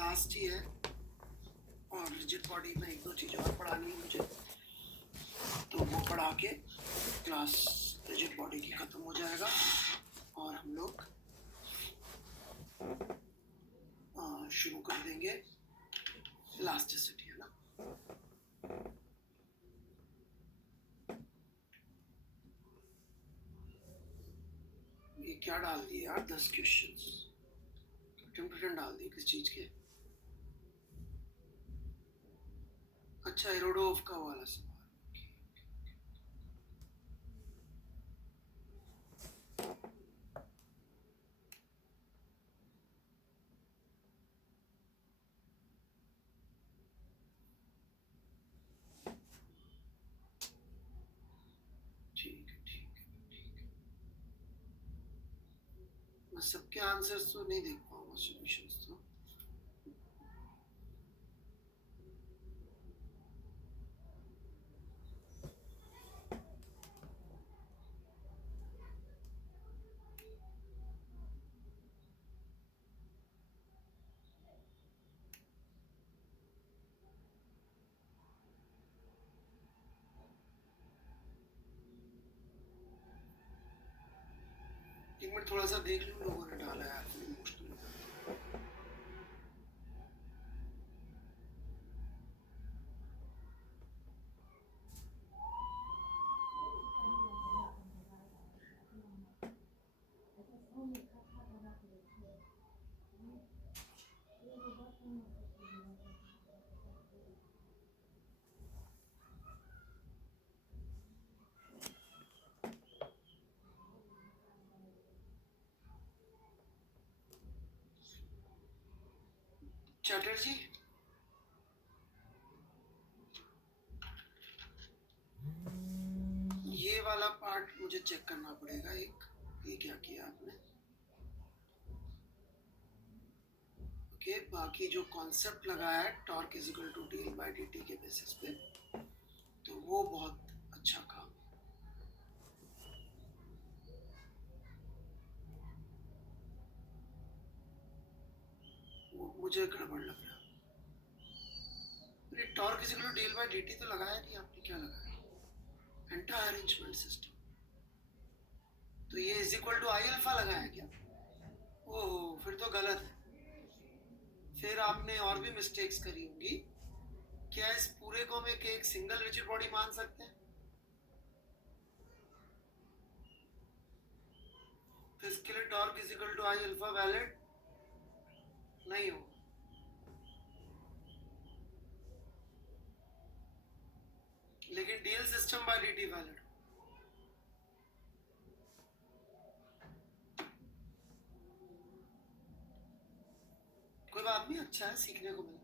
Last ही है और rigid body में एक दो चीज़ और पढ़ानी है मुझे, तो वो पढ़ा के क्लास रिजिड बॉडी की ख़त्म हो जाएगा और हम लोग शुरू कर देंगे इलास्टिसिटी, है ना। ये क्या डाल दिए यार, 10 क्वेश्चंस रिटर्न डाल दिए, किस चीज़ के? अच्छा, एरोडोव का वाला सवाल। ठीक है ठीक है ठीक है, मैं सबके आंसर्स तो नहीं देख पाऊंगा, सॉल्यूशंस तो। एक मिनट थोड़ा सा देख लूं, लोगों ने डाला है यार, इमोशनल। चैटर्जी, ये वाला पार्ट मुझे चेक करना पड़ेगा। एक ये क्या किया आपने? ओके, बाकी जो कॉन्सेप्ट लगाया है torque is equal to D by D T के बेसिस पे, तो वो बहुत अच्छा काम। वो मुझे गड़बड़ लग रहा है। Torque is equal to D by D T तो लगाया नहीं आपने, क्या लगाया? एंटा अरेंजमेंट सिस्टम, तो ये is equal to I alpha लगाया क्या? ओह, फिर तो गलत है। फिर आपने और भी मिस्टेक्स करी होंगी। क्या इस पूरे को हम एक सिंगल रिजिड बॉडी मान सकते हैं? तो इसके लिए torque is equal to I alpha valid नहीं होगा। लेकिन DL system by DT valid. कोई बात नहीं, अच्छा है, सीखने को मिला।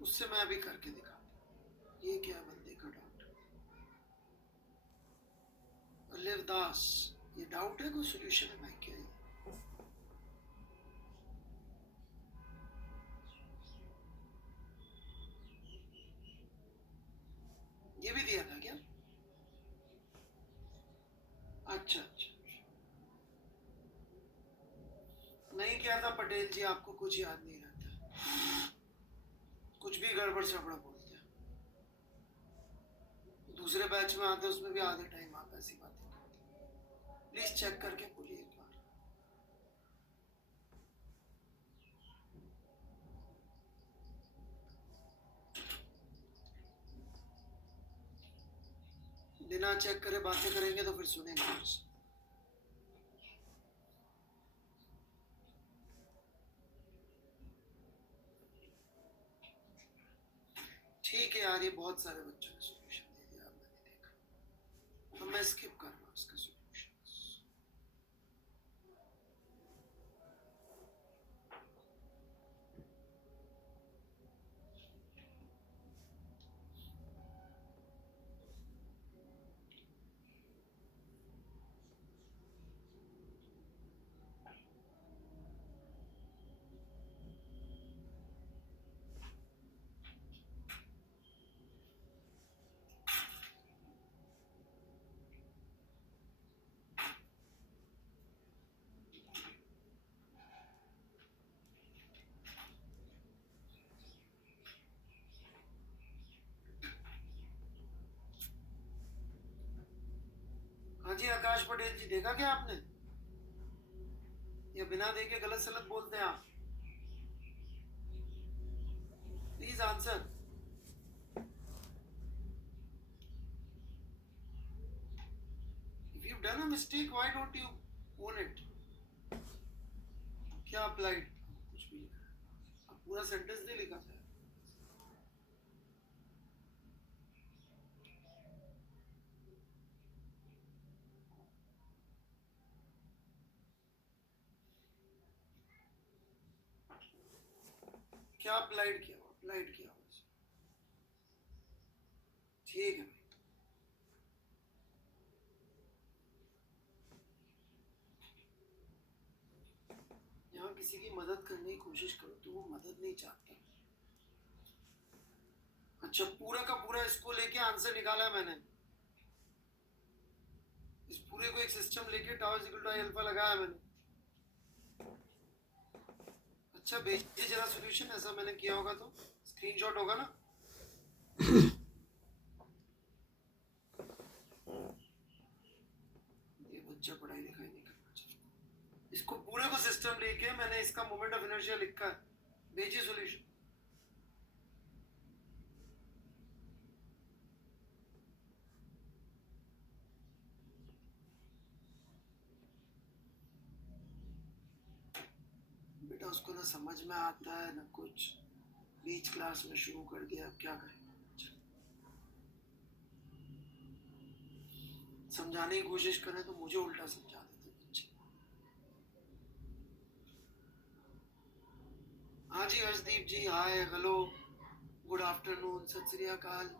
उससे मैं अभी करके दिखाता हूँ। ये क्या है बंदे का डाउट? अलिव दास, ये डाउट है कोई सोल्यूशन है भाई? क्या है ये भी दिया था क्या? अच्छा अच्छा, नहीं किया था पटेल जी, आपको कुछ याद नहीं रहता, कुछ भी गड़बड़ सड़बड़ बोलते हैं। दूसरे बैच में आते उसमें भी आधे टाइम आप ऐसी बातें करते। प्लीज चेक करके बोलिए एक बार। बिना चेक करे बातें करेंगे तो फिर सुनेंगे। ठीक है यार, ये बहुत सारे बच्चों ने सोल्यूशन दे दिया, मैंने देखा। अब मैं स्किप कर रहा हूँ इसका सोल्यूशन। जी आकाश पटेल जी, देखा क्या आपने? या बिना देखे गलत सलत बोलते हैं आप? Please answer. If you done a mistake why don't you own it? क्या अप्लाइड? कुछ भी लिखा है, अब पूरा सेंटेंस नहीं लिखा था। क्या अप्लाइड किया? अप्लाइड किया बस। ठीक है। यहाँ किसी की मदद करने की कोशिश करो तो वो मदद नहीं चाहता। अच्छा, पूरा का पूरा इसको लेके आंसर निकाला है मैंने। इस पूरे को एक सिस्टम लेके tau is equal to I alpha लगाया मैंने। अच्छा भेजिए जरा सॉल्यूशन, ऐसा मैंने किया होगा तो स्क्रीनशॉट होगा ना? ये बच्चा पढ़ाई लिखाई नहीं करना चाहता। इसको पूरे को सिस्टम लेके मैंने इसका मोमेंट ऑफ इनर्शिया लिखा है। भेजिए सॉल्यूशन। बेटा उसको ना समझ में आता है ना कुछ, बीच क्लास में शुरू कर दिया, अब क्या करें? समझाने की कोशिश करें तो मुझे उल्टा समझा देते बच्चे। हाँ जी Harshdeep ji, hi hello good afternoon, सत श्री अकाल।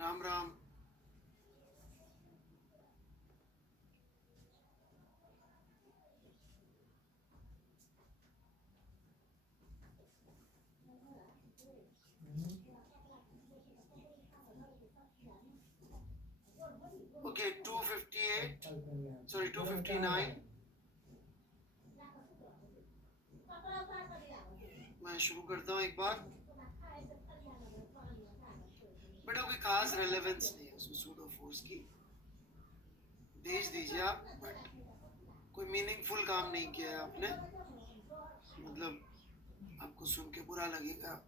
राम राम। Okay 258, sorry 259। मैं शुरू करता हूँ एक बार। बेटा कोई खास रेलेवेंस नहीं है उसमें सूडो फोर्स की, भेज दीजिए आप, बट कोई मीनिंगफुल काम नहीं किया है आपने। मतलब आपको सुन के बुरा लगेगा,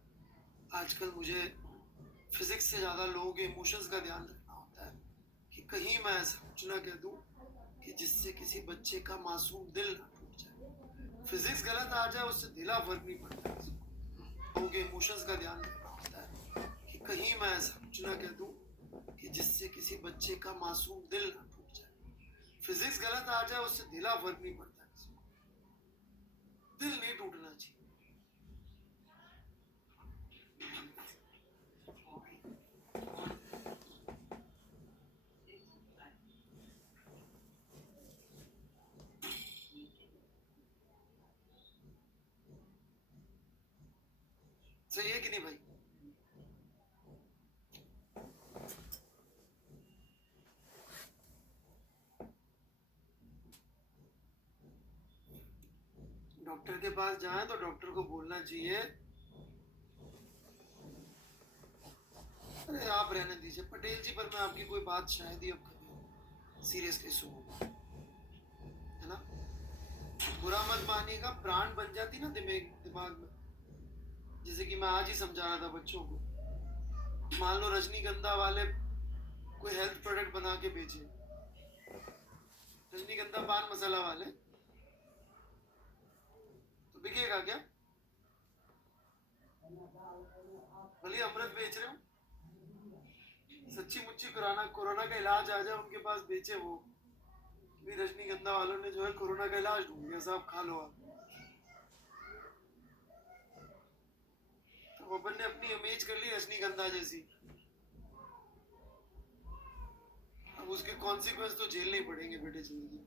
आजकल मुझे फिजिक्स से ज़्यादा लोगों के इमोशंस का ध्यान रखना होता है कि कहीं मैं ऐसा कुछ ना कह दूँ कि जिससे किसी बच्चे का मासूम दिल ना टूट जाए। फिजिक्स गलत आ जाए उससे दिला फर्क नहीं पड़ता, लोगों के इमोशंस का ध्यान रखना होता है कि कहीं मैं ऐसा कुछ ना कह दूँ कि जिससे किसी बच्चे का मासूम दिल ना टूट जाए। फिजिक्स गलत आ जाए उससे दिला फर्क नहीं पड़ता, दिल नहीं टूटना चाहिए। सही है कि नहीं भाई? डॉक्टर के पास जाए तो डॉक्टर को बोलना चाहिए, अरे आप रहने दीजिए पटेल जी, पर मैं आपकी कोई बात शायद ही अब कभी सीरियसली सुनूंगा, है ना? बुरा मत मानिएगा, प्राण बन जाती ना दिमाग में। जैसे कि मैं आज ही समझा रहा था बच्चों को, मान लो रजनीगंधा वाले कोई हेल्थ प्रोडक्ट बना के बेचे, रजनीगंधा पान मसाला वाले, तो बिकेगा क्या? भले अमृत बेच रहे हो, सच्ची मुच्ची कोरोना का इलाज आ जाए उनके पास बेचे वो, भी रजनीगंधा वालों ने जो है कोरोना का इलाज ढूंढ लिया, साहब खा लो आप। तो अपन ने अपनी इमेज कर ली रजनीगंधा जैसी, अब उसके कॉन्सिक्वेंस तो झेलने ही पड़ेंगे बेटे जिंदगी।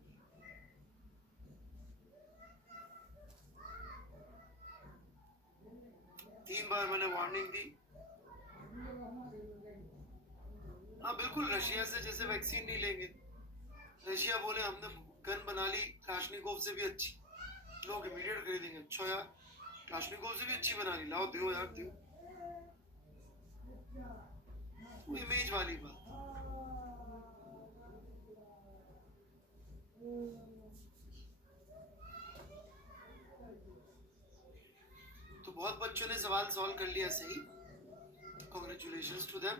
3 बार मैंने वार्निंग दी। हाँ बिल्कुल, रशिया से जैसे वैक्सीन नहीं लेंगे, रशिया बोले हमने गन बना ली क्लाशनिकोव से भी अच्छी, लोग इमीडिएट खरीदेंगे। अच्छा यार क्लाशनिकोव से भी अच्छी बना ली, लाओ दो यार दो। वो इमेज वाली बात। तो बहुत बच्चों ने सवाल सॉल्व कर लिया सही, congratulations to them.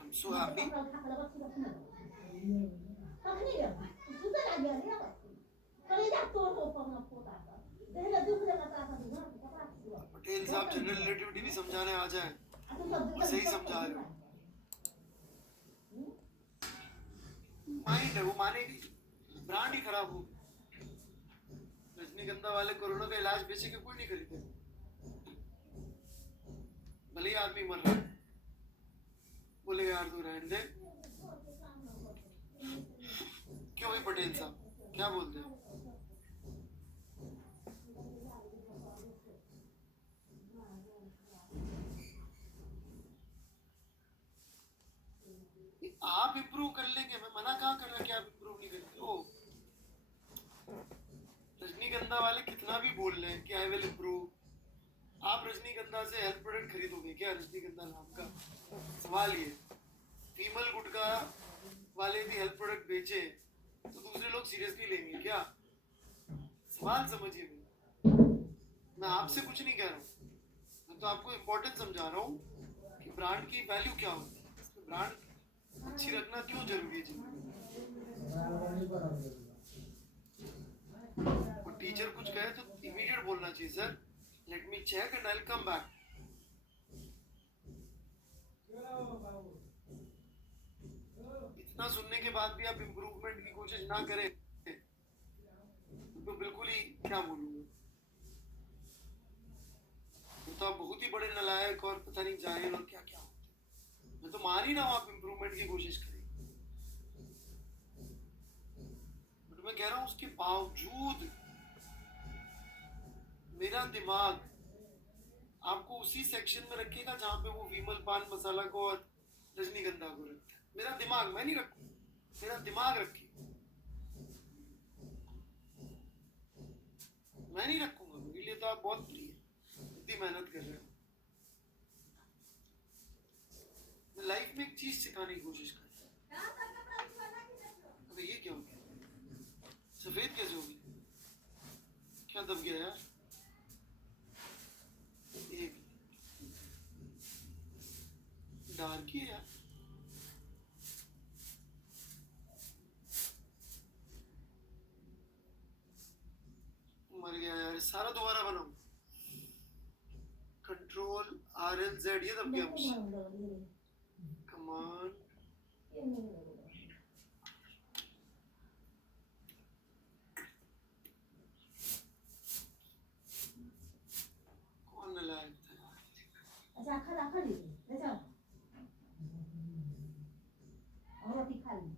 I'm so happy. Patel साहब जनरल रिलेटिविटी भी समझाने आ जाए और सही समझा रहे हो। माइंड है, वो मानेगी, ब्रांड ही खराब हो। रजनीगंधा वाले कोरोना का इलाज बेचे के कोई नहीं खरीदे, भले ही आदमी मर रहा है, बोले यार तू रहने दे। क्यों भाई पटेल साहब क्या बोलते हैं? आप इम्प्रूव कर लेंगे, मैं मना कहाँ कर रहा कि आप इम्प्रूव नहीं करेंगे। ओ रजनीगंधा वाले कितना भी बोल रहे हैं कि आई विल इम्प्रूव, आप रजनीगंधा से हेल्थ प्रोडक्ट खरीदोगे क्या? रजनीगंधा नाम का सवाल ये। फीमल गुटखा वाले भी हेल्थ प्रोडक्ट बेचे तो दूसरे लोग सीरियसली लेंगे क्या? सवाल समझिए। मैं आपसे कुछ नहीं कह रहा हूँ, मैं तो आपको इम्पोर्टेंस समझा रहा हूँ कि ब्रांड की वैल्यू क्या होती है, ब्रांड अच्छी रखना क्यों जरूरी है जिंदगी। और टीचर कुछ कहे तो इमीडिएट बोलना चाहिए, sir let me check and I will come back. इतना सुनने के बाद भी आप इम्प्रूवमेंट की कोशिश ना करें तो बिल्कुल ही क्या बोलूंगा, तो आप बहुत ही बड़े नालायक और पता नहीं जाहिल और क्या क्या होते। मैं तो मान ही ना हूं आप इम्प्रूवमेंट की कोशिश करें, बट मैं कह रहा हूं उसके बावजूद मेरा दिमाग आपको उसी सेक्शन में रखेगा जहां पे वो विमल पान मसाला को और रजनीगंधा को रखता है। मेरा दिमाग, मैं नहीं रखूं, मेरा दिमाग रखिए, मैं नहीं रखूंगा। मेरे लिए तो आप बहुत प्रिय, इतनी मेहनत कर रहे हो। मैं लाइफ में एक चीज सिखाने की कोशिश कर रहा हूं। अबे ये क्या हो गया? सफेद कैसे हो गया? क्या दब गया यार? एक डार्क ही है यार। मर गया यार, सारा दोबारा बनाऊं। कंट्रोल RLZ ये दब गया मुझसे। कमान कौन नलायक था यार? अच्छा खा खा ली ले जाओ और रोटी खा ली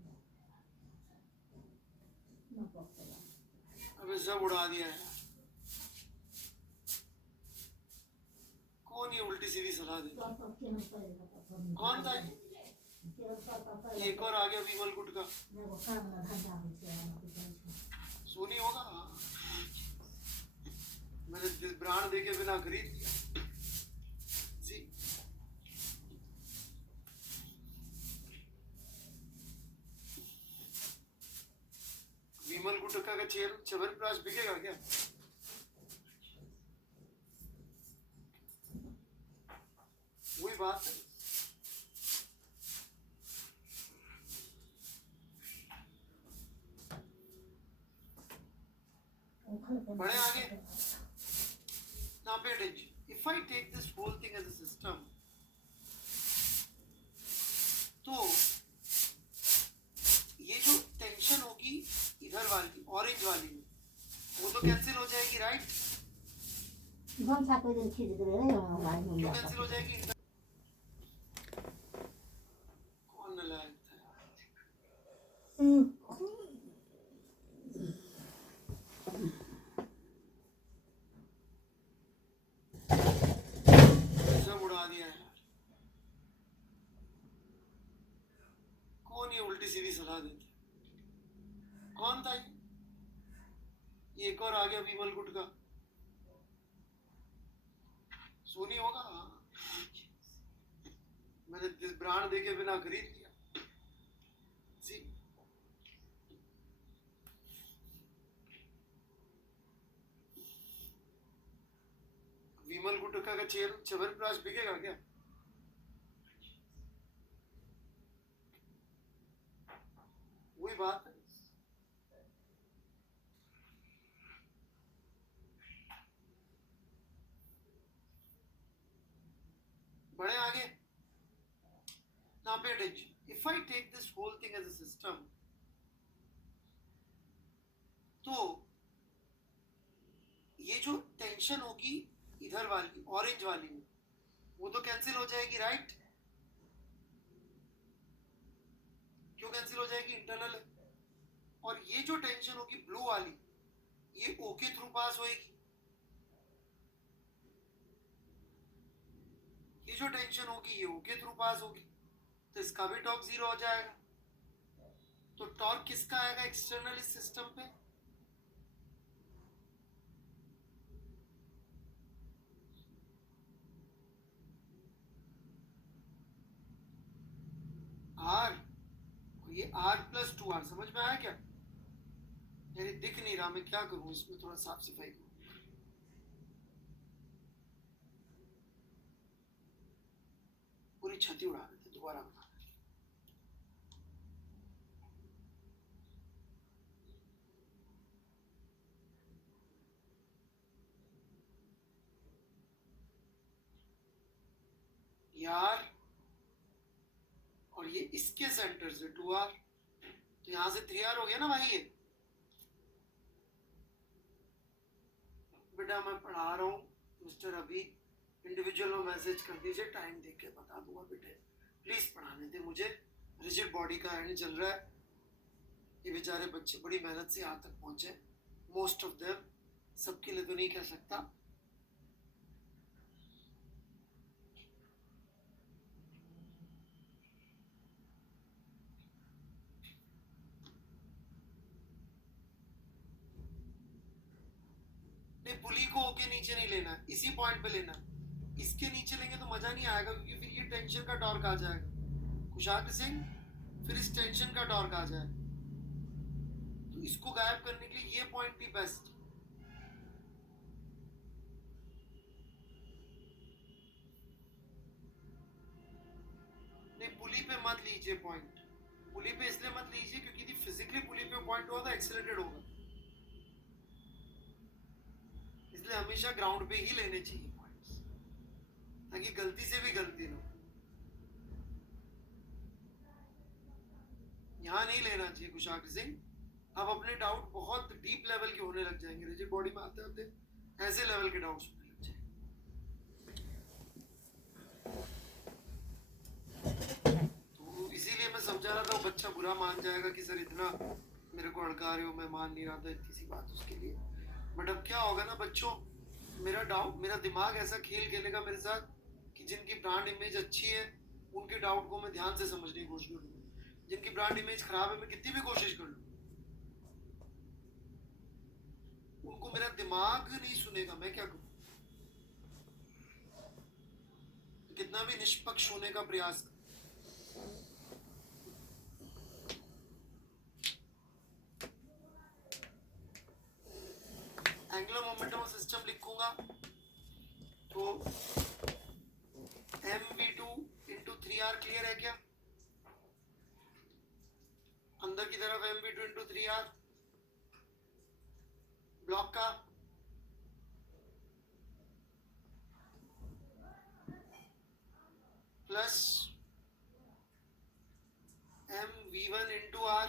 ना पकड़ा। अबे सब उड़ा दिया है। कौन ये उल्टी सीधी सलाह देता? कौन था ये? एक और आ गया विमल गुटखा। सोनी होगा, मैंने ब्रांड देखे बिना खरीद लिया जी। विमल गुटखा का च्यवनप्राश बिकेगा क्या? वही बात है। बड़े आगे now pay attention. If I take this whole thing as a system, तो ये जो टेंशन होगी इधर वाली ऑरेंज वाली में, वो तो कैंसिल हो जाएगी, राइट? कौन सा कोई दिन खींच दे रहे हो क्यों कैंसिल हो जाएगी? कौन नलायक था यार? सब उड़ा दिया यार। कौन ये उल्टी सीधी सलाह देते? कौन था ये? एक और आ गया विमल गुटखा। सोनी होगा, हाँ। मैंने ब्रांड देखे बिना खरीद लिया। सी विमल गुटका का च्यवनप्राश बिकेगा क्या? वही बात है। बढ़े आगे। Now pay attention. If I take this whole thing as a system, तो ये जो टेंशन होगी इधर वाली ऑरेंज वाली में, वो तो कैंसिल हो जाएगी, राइट? क्यों कैंसिल हो जाएगी? इंटरनल है। और ये जो टेंशन होगी ब्लू वाली, ये ओ के थ्रू पास होएगी। ये जो टेंशन होगी ये ओ के थ्रू पास होगी, तो इसका भी टॉर्क जीरो हो जाएगा। तो टॉर्क किसका आएगा एक्सटर्नल इस सिस्टम पे? आर, ये आर प्लस 2R। समझ में आया क्या? यानी दिख नहीं रहा, मैं क्या करूं? इसमें थोड़ा साफ सफाई करूं। पूरी छती उड़ा देते, दोबारा बना। यार, और ये इसके सेंटर से 2R, तो यहां से 3R हो गया ना भाई। ये बेटा मैं पढ़ा रहा हूँ मिस्टर अभी, इंडिविजुअल में मैसेज कर दीजिए, टाइम देख के बता दूंगा बेटे, प्लीज पढ़ाने दे मुझे। रिजिड बॉडी का एंड चल रहा है। ये बेचारे बच्चे बड़ी मेहनत से यहाँ तक पहुंचे, मोस्ट ऑफ देम, सबके लिए तो नहीं कह सकता। नहीं, पुली को ओके नीचे नहीं लेना, इसी पॉइंट पे लेना। इसके नीचे लेंगे तो मजा नहीं आएगा, क्योंकि फिर ये टेंशन का टॉर्क आ जाएगा कुशाग्र सिंह, फिर इस टेंशन का टॉर्क आ जाएगा। तो इसको गायब करने के लिए ये पॉइंट भी बेस्ट। नहीं, पुली पे मत लीजिए पॉइंट। पुली पे इसलिए मत लीजिए क्योंकि यदि फिजिकली पुली पे पॉइंट होगा तो एक्सीलरेटेड होगा, इसलिए हमेशा ग्राउंड पे ही लेने चाहिए पॉइंट्स, ताकि गलती से भी गलती ना हो। यहाँ नहीं लेना चाहिए कुशाग्र सिंह। अब अपने डाउट बहुत डीप लेवल के होने लग जाएंगे, रिजिड बॉडी में आते आते ऐसे लेवल के डाउट्स होने लग जाएंगे। तो इसीलिए मैं समझा रहा था, वो बच्चा बुरा मान जाएगा कि सर इतना मेरे को अड़का रहे हो, मैं मान नहीं रहा था इतनी सी बात उसके लिए। बट अब क्या होगा ना बच्चों, मेरा दिमाग ऐसा खेल खेलेगा मेरे साथ कि जिनकी ब्रांड इमेज अच्छी है उनके डाउट को मैं ध्यान से समझने की कोशिश करूंगा, जिनकी ब्रांड इमेज खराब है मैं कितनी भी कोशिश कर लूं, उनको मेरा दिमाग नहीं सुनेगा। मैं क्या करूं? कितना भी निष्पक्ष होने का प्रयास कर। एंगुलर मोमेंटम ऑफ सिस्टम लिखूंगा तो mv2 इंटू 3R क्लियर है क्या? अंदर की तरफ mv2 इंटू 3R ब्लॉक का, प्लस mv1 इंटू R।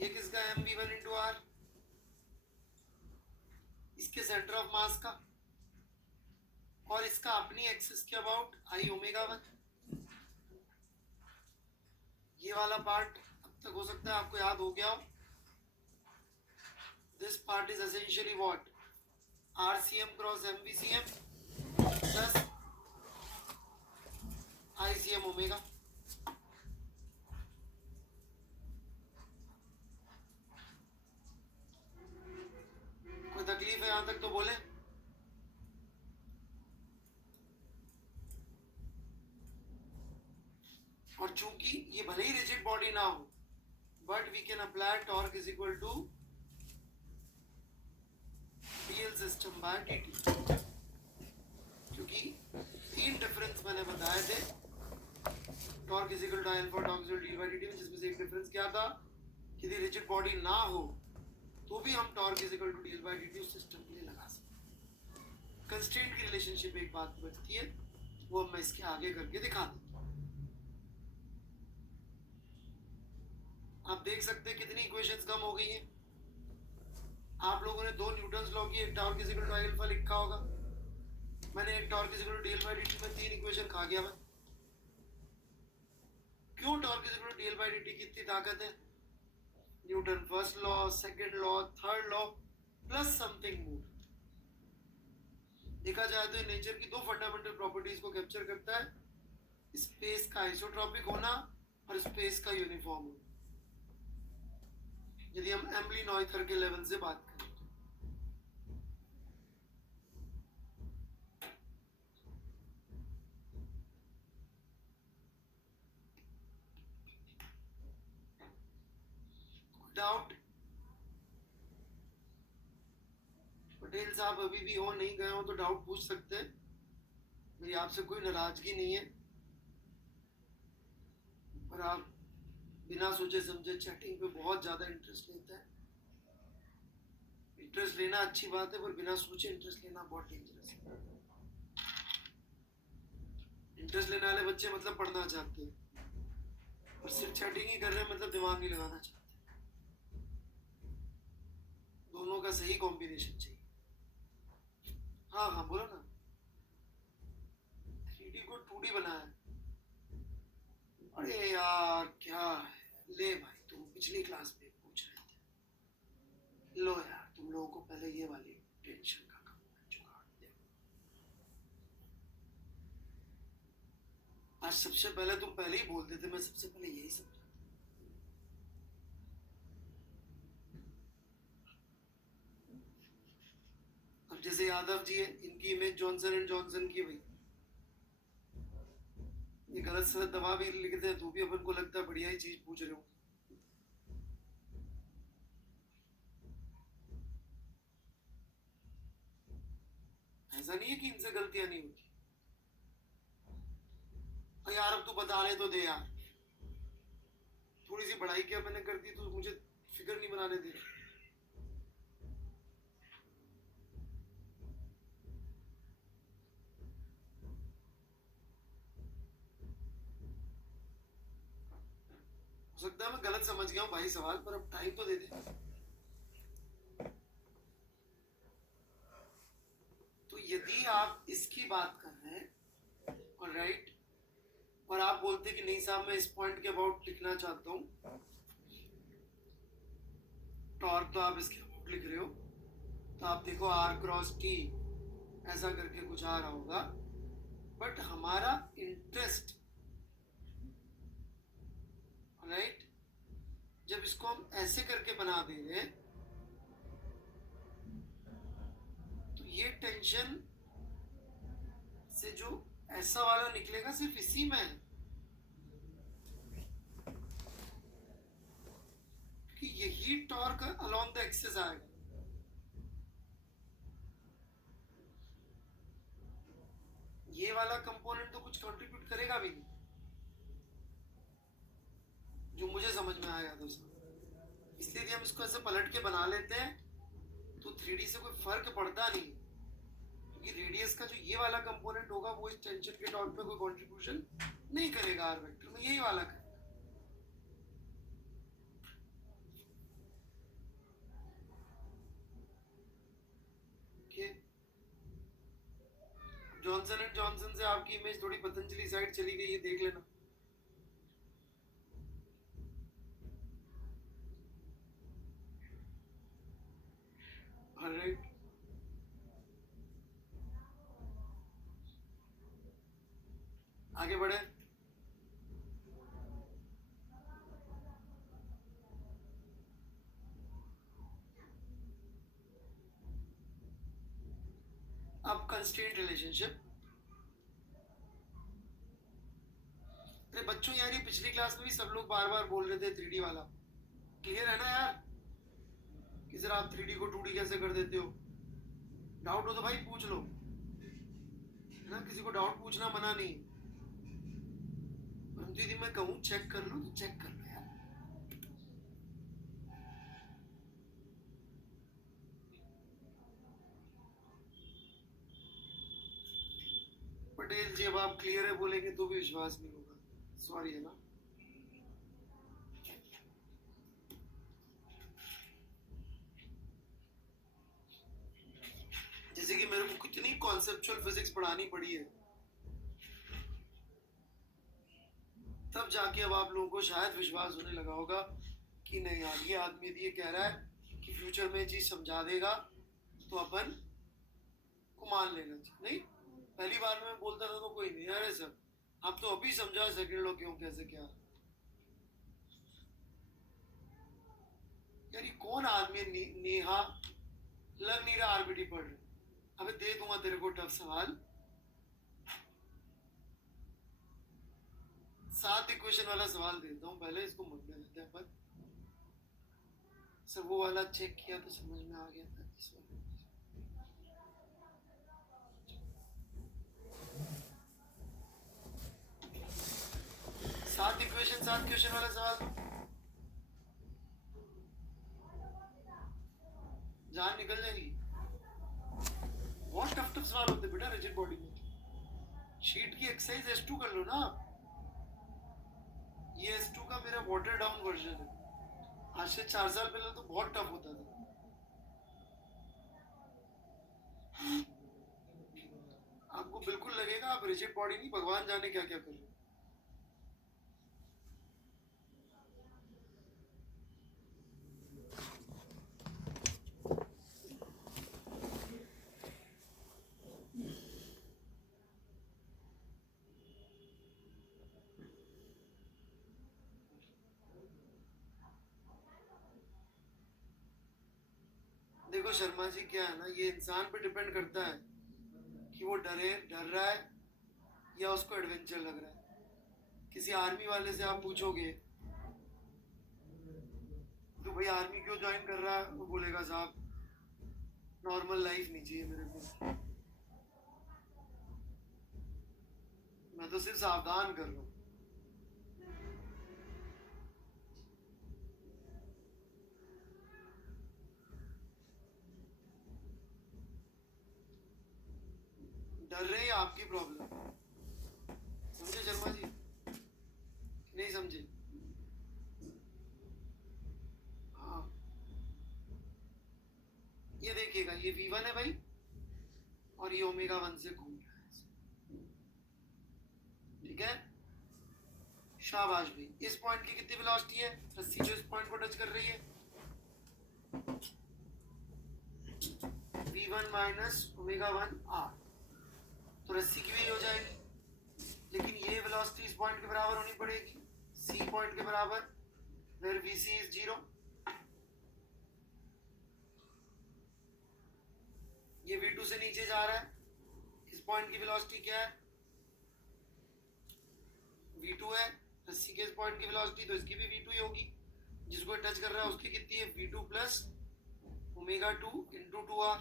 ये किसका mv1 इंटू R? इसके सेंटर ऑफ मास का, और इसका अपनी एक्सिस के अबाउट आई ओमेगा 1। ये वाला पार्ट अब तक हो सकता है आपको याद हो गया हो। This part is essentially what? RCM cross MVCM plus ICM omega. कोई तकलीफ है यहां तक तो बोले। और चूंकि ये भले ही रिजिड बॉडी ना हो, but we can apply torque is equal to DL system by dt, क्योंकि तीन डिफरेंस मैंने बताए थे, torque is equal to I alpha, torque is equal to D by dt में, जिसमें से एक डिफरेंस क्या था कि यदि रिजिड बॉडी ना हो तो भी हम torque is equal to DL by dt उस सिस्टम के लिए लगा सकते। कंस्ट्रेंट की रिलेशनशिप एक बात बचती है, वो मैं इसके आगे करके दिखा देता हूँ। आप देख सकते हैं कितनी इक्वेशंस कम हो गई हैं। आप लोगों ने दो न्यूटन्स लॉ की, एक torque is equal to I alpha लिखा होगा, मैंने एक torque is equal to DL by dt में तीन इक्वेशन खा गया मैं। क्यों torque is equal to DL by dt की इतनी ताकत है? Newton first law, second law, third law plus something more. देखा जाए तो नेचर की दो फंडामेंटल प्रॉपर्टीज को कैप्चर करता है, स्पेस का आइसोट्रॉपिक होना और स्पेस का यूनिफॉर्म होना। यदि हम एम्बली नॉइथर के लेवल से बात करें डाउट? पटेल साहब अभी भी हो, नहीं गए हो तो डाउट पूछ सकते हैं, मेरी आपसे कोई नाराजगी नहीं है, पर आप बिना सोचे समझे चैटिंग पे बहुत ज्यादा इंटरेस्ट लेते हैं। इंटरेस्ट लेना अच्छी बात है, पर बिना सोचे इंटरेस्ट लेना बहुत डेंजरस है। इंटरेस्ट लेने वाले बच्चे मतलब पढ़ना चाहते हैं, और सिर्फ चैटिंग ही कर रहे हैं मतलब दिमाग नहीं लगाना चाहते। दोनों का सही कॉम्बिनेशन चाहिए। हाँ हाँ बोलो ना। 3D को 2D बनाया। अरे यार क्या है, ले भाई तुम पिछली क्लास में पूछ रहे थे, लो यार तुम लोगों को पहले ये वाली टेंशन का जुगाड़ दे। आज सबसे पहले तुम पहले ही बोल देते, मैं सबसे पहले यही समझा। अब जैसे यादव जी है, इनकी इमेज जॉनसन एंड जॉनसन की, भाई ये गलत सलत दवा भी लिखते हैं तो भी अपन को लगता है बढ़िया ही चीज पूछ रहे हो। ऐसा नहीं है कि इनसे गलतियां नहीं होती। यार अब तू बता रहे तो दे यार, थोड़ी सी पढ़ाई क्या मैंने कर दी तो मुझे फिगर नहीं बनाने दी। हो सकता है मैं गलत समझ गया हूँ भाई सवाल, पर अब टाइम तो दे दे। तो यदि आप इसकी बात कर रहे हैं और राइट, और आप बोलते कि नहीं साहब मैं इस पॉइंट के अबाउट लिखना चाहता हूँ, टॉर्क तो आप इसके अबाउट लिख रहे हो, तो आप देखो आर क्रॉस टी ऐसा करके कुछ आ रहा होगा, बट हमारा इंटरेस्ट राइट, जब इसको हम ऐसे करके बना दे रहे हैं तो ये टेंशन से जो ऐसा वाला निकलेगा सिर्फ इसी में है, कि यही टॉर्क अलोंग द एक्सिस आएगा। ये वाला कंपोनेंट तो कुछ कंट्रीब्यूट करेगा भी नहीं, जो मुझे समझ में आया था उसमें। इसलिए हम इसको ऐसे पलट के बना लेते हैं तो 3D से कोई फर्क पड़ता नहीं, क्योंकि रेडियस का जो ये वाला कंपोनेंट होगा वो इस टेंशन के टॉर्क में कोई कंट्रीब्यूशन नहीं करेगा, आर वेक्टर में यही वाला करेगा। जॉनसन एंड जॉनसन से आपकी इमेज थोड़ी पतंजलि साइड चली गई है, देख लेना। ऑलराइट, आगे बढ़े। अब कंस्ट्रेंट रिलेशनशिप, अरे बच्चों यार, ये पिछली क्लास में भी सब लोग बार बार बोल रहे थे 3D वाला क्लियर है ना यार, कि सर आप 3D को 2D कैसे कर देते हो। डाउट हो तो भाई पूछ लो, है ना, किसी को डाउट पूछना मना नहीं। परंतु यदि मैं कहूँ चेक कर लो तो चेक कर लो यार। पटेल जी अब आप क्लियर है बोलेंगे तो भी विश्वास नहीं होगा, सॉरी है ना। जैसे कि मेरे को कितनी कॉन्सेप्चुअल फिजिक्स पढ़ानी पड़ी है, तब जाके अब आप लोगों को शायद विश्वास होने लगा होगा कि नहीं यार, ये आदमी यदि ये कह रहा है कि फ्यूचर में चीज समझा देगा तो अपन को मान लेना चाहिए। नहीं, पहली बार में बोलता था तो कोई नहीं, अरे सर आप तो अभी समझा सेकंड लो क्यों कैसे क्या। यार ये कौन आदमी है, नेहा लग नहीं रहा आरबीटी पढ़ रहे। अबे दे दूंगा तेरे को टफ सवाल, 7 इक्वेशन वाला सवाल देता हूँ, पहले इसको मुड़ने देते हैं अपन। सर वो वाला चेक किया तो समझ में आ गया था इस वाले। 7 इक्वेशन 7 क्वेश्चन वाला सवाल दो, जान निकल जाएगी। बहुत टफ टफ सवाल होते बेटा रिजिड बॉडी में। शीट की एक्सरसाइज S2 कर लो ना। ये S2 का मेरा वाटर डाउन वर्जन है, आज से 4 साल पहले तो बहुत टफ होता था। आपको बिल्कुल लगेगा आप रिजिड बॉडी नहीं, भगवान जाने क्या क्या कर रहे हो। देखो शर्मा जी, क्या है ना, ये इंसान पे डिपेंड करता है कि वो डर रहा है या उसको एडवेंचर लग रहा है। किसी आर्मी वाले से आप पूछोगे तो भाई आर्मी क्यों ज्वाइन कर रहा है, वो बोलेगा साहब नॉर्मल लाइफ नहीं चाहिए मेरे को, मैं तो सिर्फ सावधान कर रहा हूँ। डर रहे हैं आपकी प्रॉब्लम, समझे शर्मा जी, नहीं समझे। हाँ ये देखिएगा, ये V1 है भाई और ये ओमेगा 1 से घूम रहा है, ठीक है। शाबाश भाई, इस पॉइंट की कितनी वेलोसिटी है, रस्सी जो इस पॉइंट को टच कर रही है, V1 माइनस ओमेगा 1 R, तो रस्सी की भी हो जाएगी। लेकिन ये वेलोसिटी इस पॉइंट के बराबर होनी पड़ेगी, C पॉइंट के बराबर, where VC is 0। ये V2 से नीचे जा रहा है, इस पॉइंट की वेलोसिटी क्या है, V2 है, रस्सी के इस पॉइंट की वेलोसिटी तो इसकी भी V2 ही होगी, जिसको टच कर रहा है उसकी कितनी है, V2 plus omega 2 into 2R।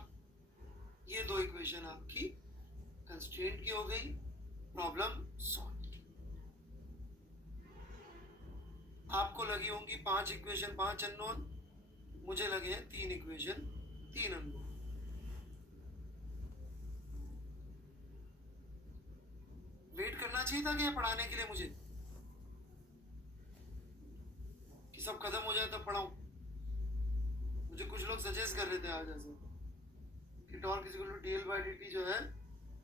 ये दो इक्वेशन आपकी कंस्ट्रेंट की हो गई, प्रॉब्लम सॉल्व। आपको लगी होंगी 5 इक्वेशन 5 अननोन, मुझे लगे हैं 3 इक्वेशन 3 अननोन। वेट करना चाहिए था क्या पढ़ाने के लिए मुझे, कि सब खत्म हो जाए तब पढ़ाऊं। मुझे कुछ लोग सजेस्ट कर रहे थे आज ऐसे कि torque is equal to dl by dt जो है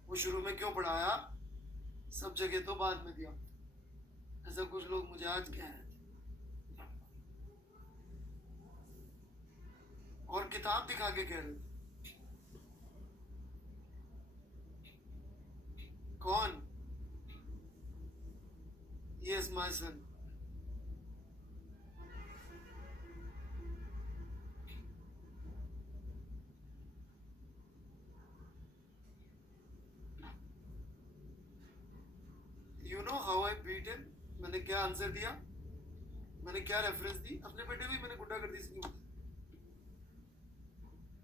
वो शुरू में क्यों पढ़ाया, सब जगह तो बाद में दिया, ऐसा कुछ लोग मुझे आज कह रहे थे। और किताब दिखा के कह रहे थे। कौन? Yes my son. You know how I beat him? मैंने क्या आंसर दिया, मैंने क्या रेफरेंस दी, अपने बेटे भी मैंने गुंडागर्दी से नहीं बताया.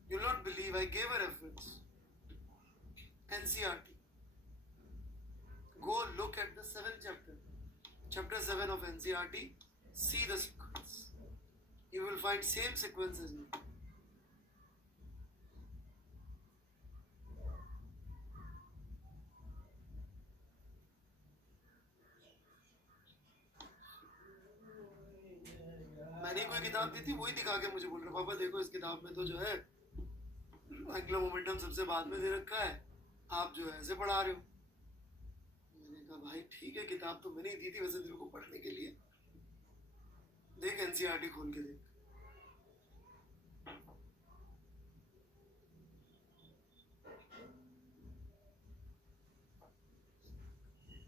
You'll not believe I gave a reference. NCRT. Go look at the 7th chapter. Chapter 7 of NCRT. See the sequence. You will find same sequence as me. मैंने कोई किताब दी थी, वही दिखा के मुझे बोल रहे पापा देखो इस किताब में तो जो है एंगुलर मोमेंटम सबसे बाद में दे रखा है, आप जो है ऐसे पढ़ा रहे हो. मैंने कहा भाई ठीक है, किताब तो मैंने ही दी थी वैसे तेरे को पढ़ने के लिए, देख एनसीईआरटी खोल के देख.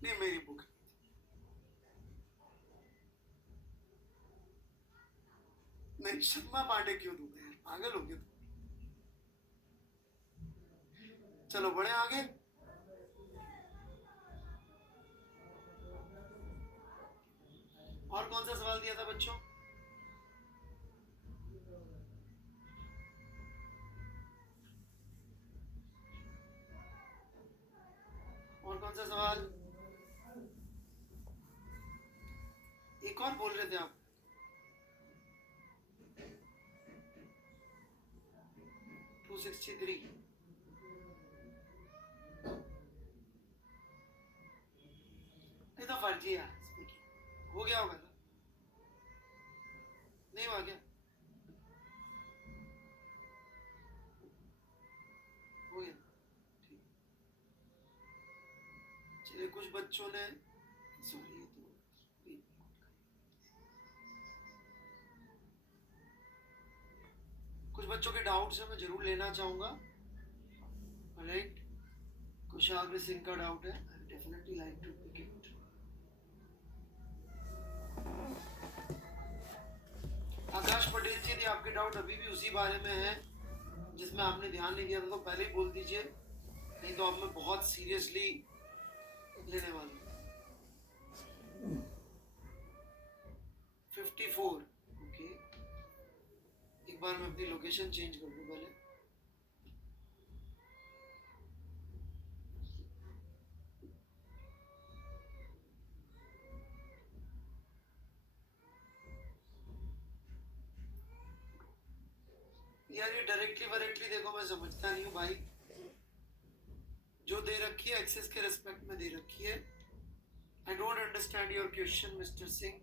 नहीं मेरी बुक नहीं, शर्मा पांडे क्यों दूंगा यार, पागल हो गए. चलो बढ़े आगे. और कौन सा सवाल दिया था बच्चों? और कौन सा सवाल? एक और बोल रहे थे आप. 263. ये तो फर्जी है यार, हो गया होगा ना, नहीं हुआ क्या? हो गया ठीक. चलिए कुछ बच्चों ने, सॉरी तो कुछ बच्चों के डाउट्स है मैं जरूर लेना चाहूंगा. राइट, कुशाग्र सिंह का डाउट है, I definitely like to pick it. Akash Patel ji, यदि आपके डाउट अभी भी उसी बारे में है जिसमें आपने ध्यान नहीं दिया था तो पहले ही बोल दीजिए, नहीं तो अब मैं बहुत सीरियसली लेने वाला हूँ. 54. ओके, एक बार मैं अपनी लोकेशन चेंज कर दूँ पहले. यार ये डायरेक्टली देखो मैं समझता नहीं हूँ भाई, जो दे रखी है एक्सेस के रेस्पेक्ट में दे रखी है. I don't understand your question mister Singh.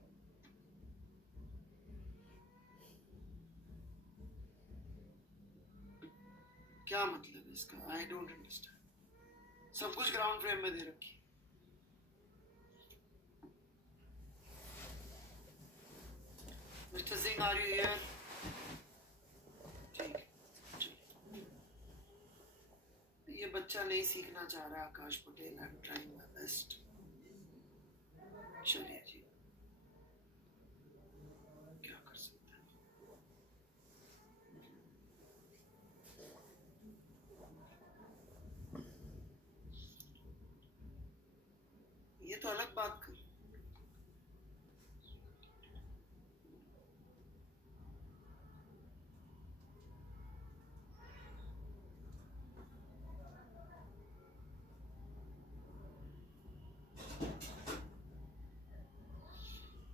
क्या मतलब है इसका? I don't understand. सब कुछ ग्राउंड फ्रेम में दे रखी है. Mister Singh are you here? ठीक है. ये बच्चा नहीं सीखना चाह रहा Akash Patel, I am trying my best. चलिए जी, क्या कर सकते हैं. ये तो अलग बात कर.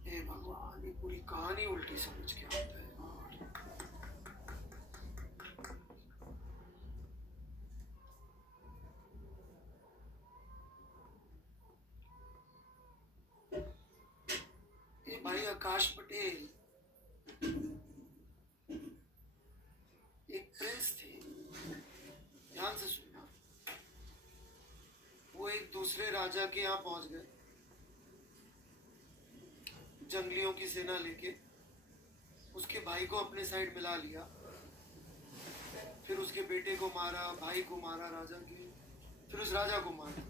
हे भगवान, ये पूरी कहानी उल्टी समझ के आता है यार. ये भाई आकाश पटेल एक प्रिंस थे, ध्यान से सुनना. वो एक दूसरे राजा के यहाँ पहुंच गए जंगलियों की सेना लेके, उसके भाई को अपने साइड मिला लिया, फिर उसके बेटे को मारा, भाई को मारा राजा के, फिर उस राजा को मारा.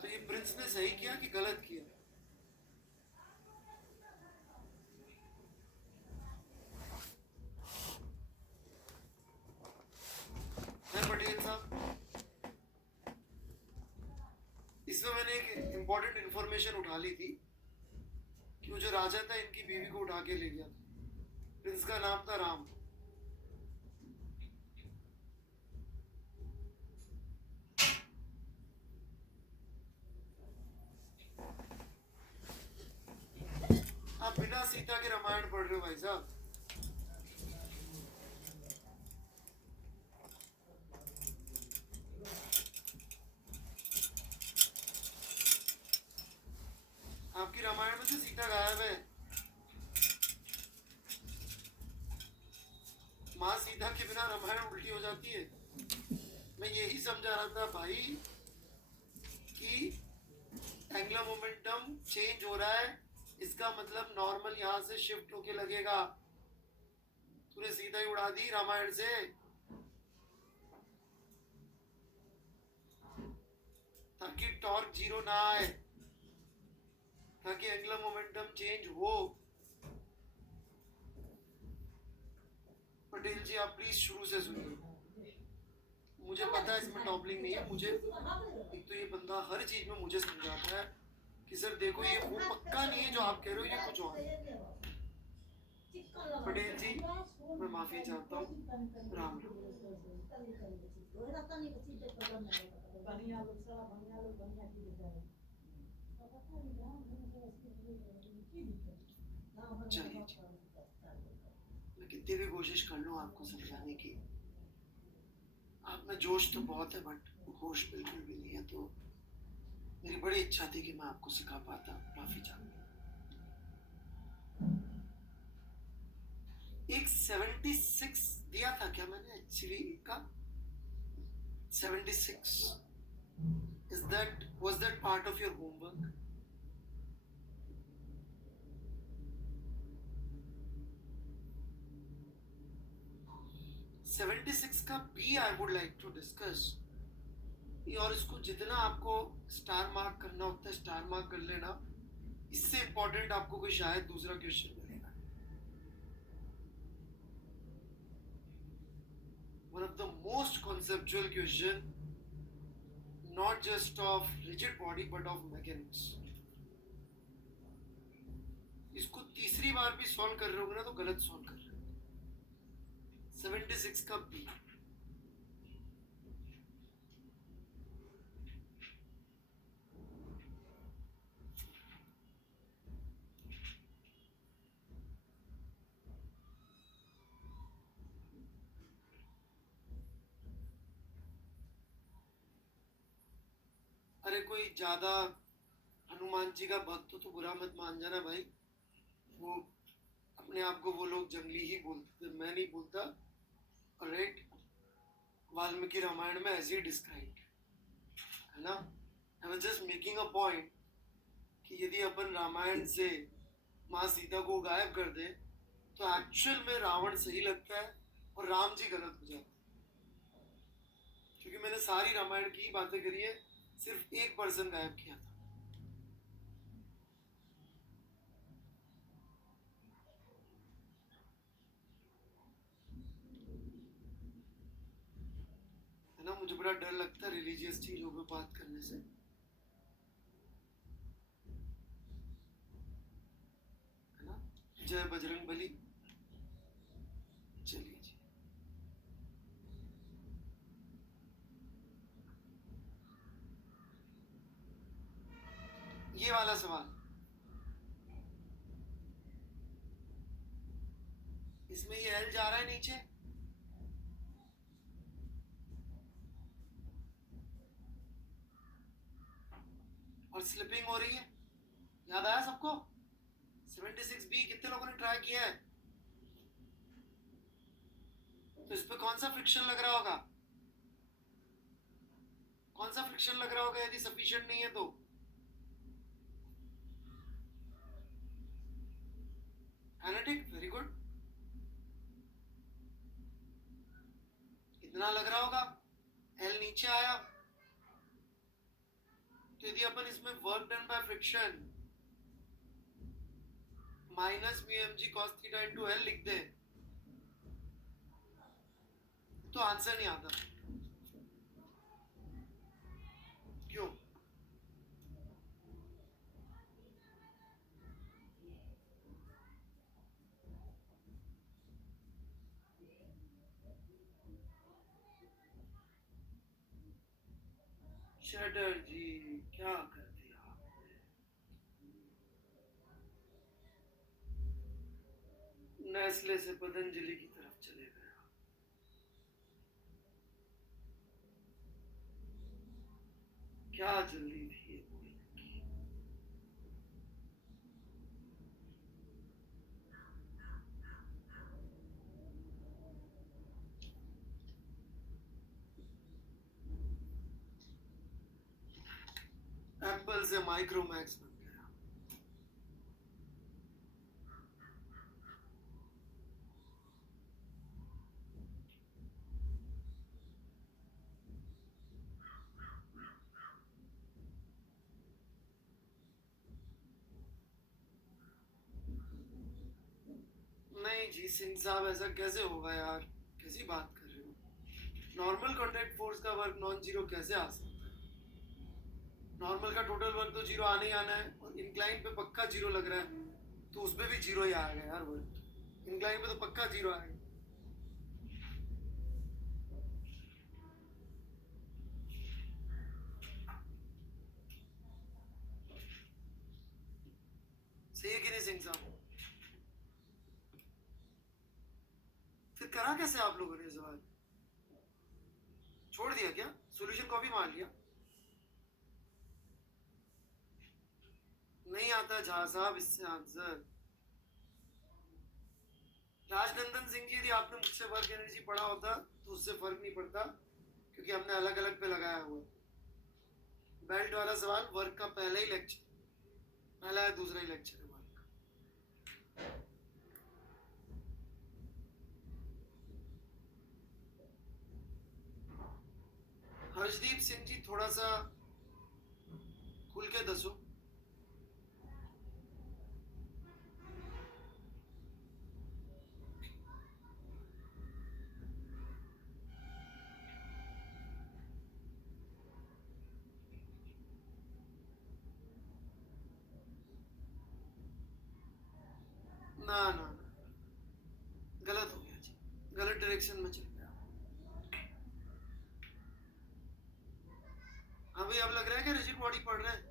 तो ये प्रिंस ने सही किया कि गलत किया? है पटेल साहब, इस इसमें मैंने एक इम्पोर्टेंट इन्फॉर्मेशन उठा ली थी कि वो जो राजा था इनकी बीवी को उठा के ले गया था। प्रिंस का नाम था राम। आप बिना सीता के रामायण पढ़ रहे हो भाई साहब। आपकी रामायण में तो सीता गायब है। माँ सीता के बिना रामायण उल्टी हो जाती है। मैं यही समझा रहा था भाई कि एंगुलर मोमेंटम चेंज हो रहा है, इसका मतलब नॉर्मल यहाँ से शिफ्ट होके लगेगा। तूने सीधा ही उड़ा दी रामायण से। ताकि टॉर्क जीरो ना आए, ताकि एंगुलर मोमेंटम चेंज हो। पटेल जी आप प्लीज शुरू से सुनिए। मुझे पता है इसमें टॉपलिंग नहीं है। मुझे एक तो ये बंदा हर चीज में मुझे समझाता है कि सर देखो ये वो पक्का नहीं है जो आप कह रहे हो, ये कुछ और है। पटेल जी मैं माफी चाहता हूँ। राम चलिए जी, मैं कितनी भी कोशिश कर लूँ आपको समझाने की, आप में जोश तो बहुत है बट होश बिल्कुल भी नहीं है। तो मेरी बड़ी इच्छा थी कि मैं आपको सिखा पाता। माफी चाहता हूँ। एक 76 दिया था क्या मैंने HCV का? 76 was that part of your homework? Seventy six का B I would like to discuss. और इसको जितना आपको स्टार मार्क करना होता है स्टार मार्क कर लेना। इससे इंपॉर्टेंट आपको कोई शायद दूसरा क्वेश्चन मिलेगा। One of the most conceptual question, not just of rigid body but of mechanics. इसको तीसरी बार भी सॉल्व कर रहे होगे ना तो गलत सॉल्व कर रहे हो। 76 का बी। अरे कोई ज्यादा हनुमान जी का भक्त हो तो बुरा मत मान जाना भाई। वो अपने आप को वो लोग जंगली ही बोलते थे, मैं नहीं बोलता। राइट, वाल्मीकि रामायण में ऐसे ही डिस्क्राइब है ना। I was just making a point कि यदि अपन रामायण से माँ सीता को गायब कर दे तो एक्चुअल में रावण सही लगता है और राम जी गलत हो जाते हैं। क्योंकि मैंने सारी रामायण की बातें करी है, सिर्फ एक पर्सन गायब किया था। है ना, मुझे बड़ा डर लगता है रिलीजियस चीजों पे बात करने से। है ना, जय बजरंग बली। चलिए जी, ये वाला सवाल, इसमें ये एल जा रहा है नीचे और स्लिपिंग हो रही है। याद आया सबको? 76B कितने लोगों ने ट्राई किया है? तो इस पे कौन सा फ्रिक्शन लग रहा होगा? कौन सा फ्रिक्शन लग रहा होगा यदि सफिशिएंट नहीं है तो? Kinetic, very good. इतना लग रहा होगा। एल नीचे आया तो यदि अपन इसमें work done by friction minus mu M G cos theta into L लिख दे तो आंसर नहीं आता। क्यों? चटर्जी, क्या कर दिया आपने? नेस्ले से पतंजलि की तरफ चले गए आप। क्या जल्दी थी ये बोलने की? एप्पल से माइक्रोमैक्स बन गया। नहीं जी सिंह साहब, ऐसा कैसे होगा यार? कैसी बात कर रहे हो? नॉर्मल कॉन्टैक्ट फोर्स का वर्क नॉन जीरो कैसे आ सकता है? नॉर्मल का टोटल वर्क तो जीरो आने ही आना है, और इंक्लाइन पे पक्का जीरो लग रहा है, तो उसमें भी जीरो ही आएगा यार वर्क। इंक्लाइन पे तो पक्का जीरो आएगा। सही है कि नहीं सिंह साहब? फिर करा कैसे आप लोगों ने सवाल? छोड़ दिया क्या? सॉल्यूशन कॉपी मार लिया? नहीं आता झा साहब इससे आंसर। राजनंदन सिंह जी, यदि आपने मुझसे वर्क एनर्जी पढ़ा होता तो उससे फर्क नहीं पड़ता, क्योंकि हमने अलग अलग पे लगाया हुआ। बेल्ट वाला सवाल वर्क का पहला ही लेक्चर, पहला है दूसरा ही लेक्चर है वर्क का। हर्षदीप सिंह जी, थोड़ा सा खुल के दसो। ना ना ना, गलत हो गया जी, गलत डायरेक्शन में चल गया। हाँ भाई, अब लग रहा है कि रिजिड बॉडी पढ़ रहे हैं।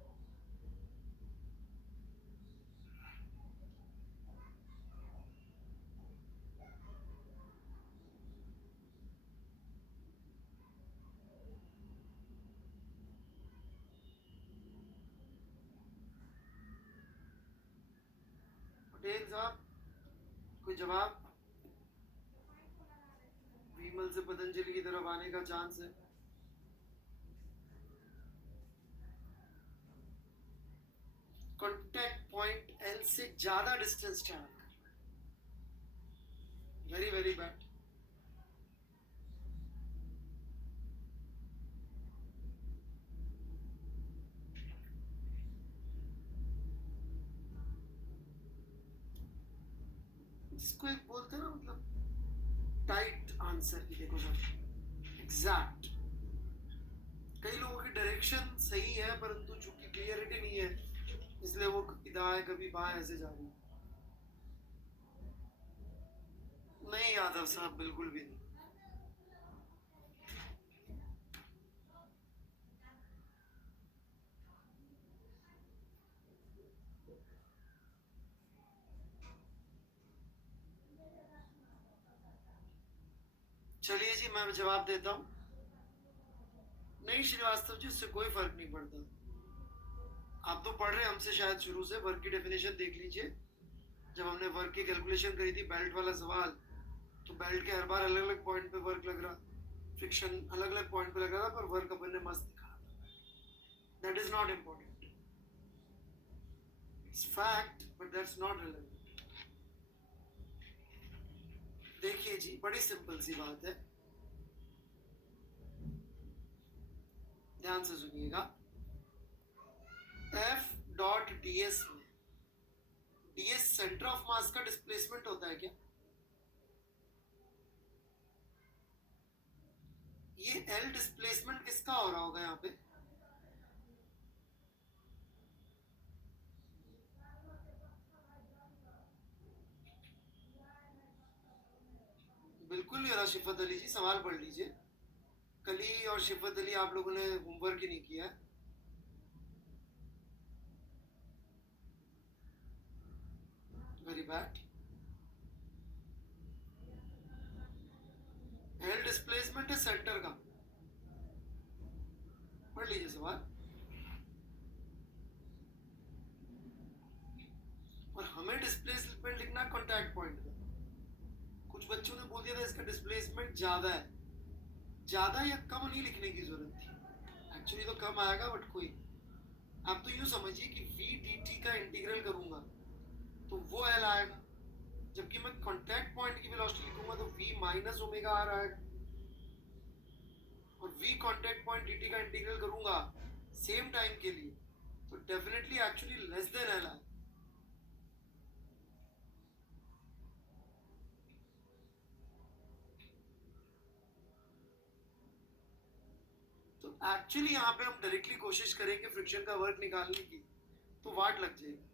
पटेल साहब, कोई जवाब? विमल से पतंजलि की तरफ आने का चांस है। कॉन्टैक्ट पॉइंट एल से ज्यादा डिस्टेंस ट्रैवल कर रहा है। Very very bad. इसको एक बोलते हैं ना, मतलब टाइट आंसर की। देखो सर, एग्जैक्ट। कई लोगों की डायरेक्शन सही है, परंतु चूंकि क्लियरिटी नहीं है, इसलिए वो कभी दाएं कभी बाएं ऐसे जा रही है। नहीं यादव साहब, बिल्कुल भी नहीं। चलिए जी, मैं जवाब देता हूँ। नहीं श्रीवास्तव जी, उससे कोई फर्क नहीं पड़ता। आप तो पढ़ रहे हैं हमसे शायद शुरू से। वर्क की डेफिनेशन देख लीजिए। जब हमने वर्क की कैलकुलेशन करी थी, बेल्ट वाला सवाल, तो बेल्ट के हर बार अलग अलग पॉइंट पे वर्क लग रहा, फ्रिक्शन अलग अलग पॉइंट पे लग रहा था, पर वर्क अपन ने मस्त दिखा था। That is not important. It's fact, but that's not relevant. देखिए जी, बड़ी सिंपल सी बात है, ध्यान से सुनिएगा। एफ डॉट डीएस में, डीएस सेंटर ऑफ मास का डिस्प्लेसमेंट होता है क्या? ये एल डिस्प्लेसमेंट किसका हो रहा होगा यहाँ पे? बिल्कुल मेरा शिफत अली जी, सवाल पढ़ लीजिए। कली और शिफत अली, आप लोगों ने होमवर्क ही नहीं किया है। Very bad. एल डिस्प्लेसमेंट है सेंटर का, पढ़ लीजिए सवाल। और हमें डिस्प्लेसमेंट लिखना कॉन्टैक्ट पॉइंट का। कुछ बच्चों ने बोल दिया था इसका डिस्प्लेसमेंट ज्यादा है। ज्यादा या कम नहीं लिखने की जरूरत थी, एक्चुअली तो कम आएगा, बट कोई। आप तो यूं समझिए कि v dt का इंटीग्रल करूंगा तो वो l आएगा, जबकि मैं कॉन्टैक्ट पॉइंट की वेलोसिटी लिखूंगा तो v माइनस ओमेगा r आएगा। और v कॉन्टैक्ट पॉइंट dt का इंटीग्रल करूंगा सेम टाइम के लिए तो definitely actually less than l आएगा। तो एक्चुअली यहाँ पे हम डायरेक्टली कोशिश करेंगे फ्रिक्शन का वर्क निकालने की तो वाट लग जाएगी,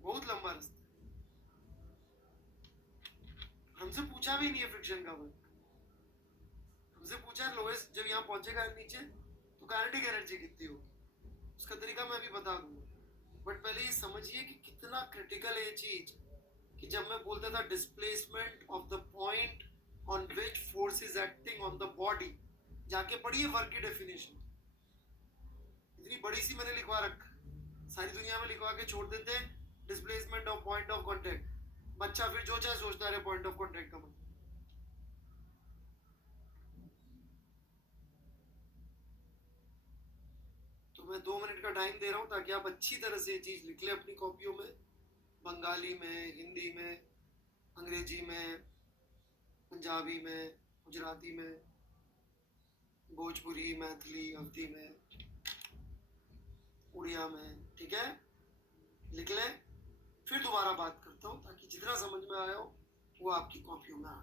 बहुत लंबा रास्ता। हमसे पूछा भी नहीं है फ्रिक्शन का वर्क। हमसे पूछा लोएस्ट जब यहाँ पहुंचेगा नीचे तो काइनेटिक एनर्जी कितनी होगी, उसका तरीका मैं भी बता दूंगा। बट पहले ये समझिए कि कितना क्रिटिकल है ये चीज कि जब मैं बोलता था displacement of the point on which force is acting on the body, जाके पढ़िए वर्क की डेफिनेशन। इतनी बड़ी सी मैंने लिखवा रखा, सारी दुनिया में लिखवा के छोड़ देते हैं displacement of point of contact. बच्चा फिर जो चाहे सोचता रहे पॉइंट ऑफ कांटेक्ट का मतलब। तो मैं 2 मिनट का टाइम दे रहा हूं ताकि आप अच्छी तरह से ये चीज लिख ले अपनी कॉपियों में, बंगाली में, हिंदी में, अंग्रेजी में, पंजाबी में, गुजराती में, भोजपुरी, मैथिली, अवधी में, उड़िया में। ठीक है, लिख ले, फिर दोबारा बात करता हूँ ताकि जितना समझ में आया हो वो आपकी कॉपियों में आ।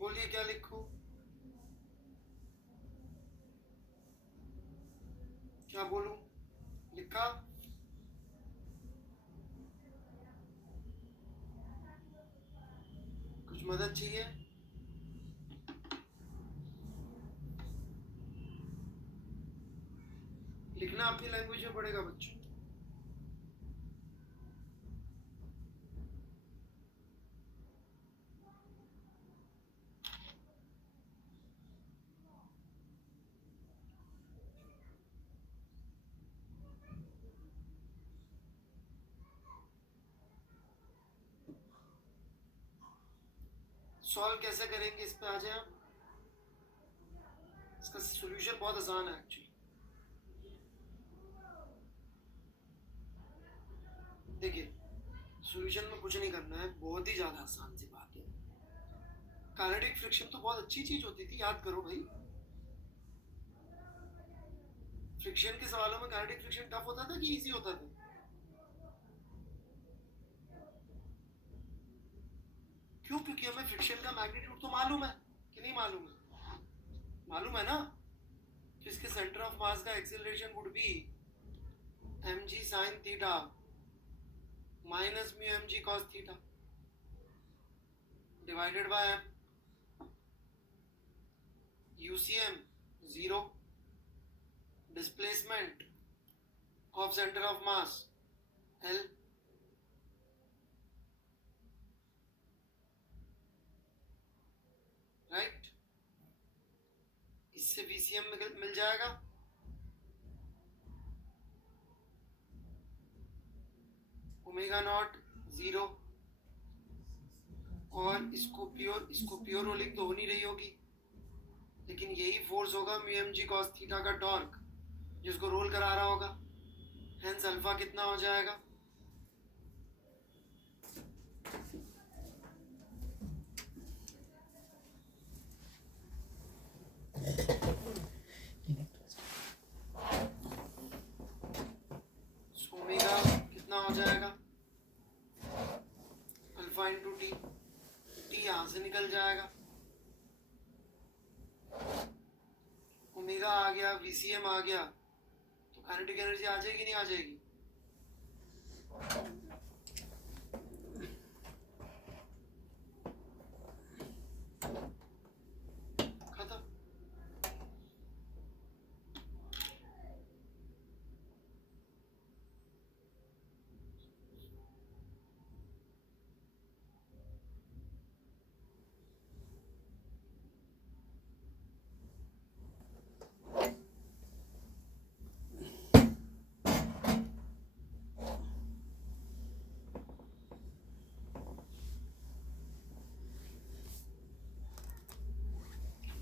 बोलिए क्या लिखूं, क्या बोलूं? लिखा? कुछ मदद चाहिए? लिखना अपनी लैंग्वेज में पड़ेगा बच्चों। सॉल्व कैसे करेंगे इस पे आ जाए आप। इसका सॉल्यूशन बहुत आसान है एक्चुअली। देखिए सॉल्यूशन में कुछ नहीं करना है, बहुत ही ज्यादा आसान सी बात है। काइनेटिक फ्रिक्शन तो बहुत अच्छी चीज होती थी, याद करो भाई। फ्रिक्शन के सवालों में काइनेटिक फ्रिक्शन टफ होता था कि इजी होता था? क्यों? क्योंकि हमें फ्रिक्शन का मैग्नीट्यूड तो मालूम है कि नहीं मालूम है? मालूम है ना कि इसके सेंटर ऑफ मास का acceleration would be mg sin theta minus mu mg cos theta divided by UCM 0, displacement of centre of mass L। Right, इससे VCM मिल जाएगा। ओमेगा नॉट 0, और इसको प्योर रोलिंग तो हो नहीं रही होगी, लेकिन यही फोर्स होगा म्यू mg cos थीटा का टॉर्क जिसको रोल करा रहा होगा। हेंस अल्फा कितना हो जाएगा? ओमेगा कितना हो जाएगा? Alpha into T. टी यहां से निकल जाएगा, ओमेगा आ गया, VCM आ गया, तो काइनेटिक एनर्जी आ जाएगी नहीं आ जाएगी? खत्म।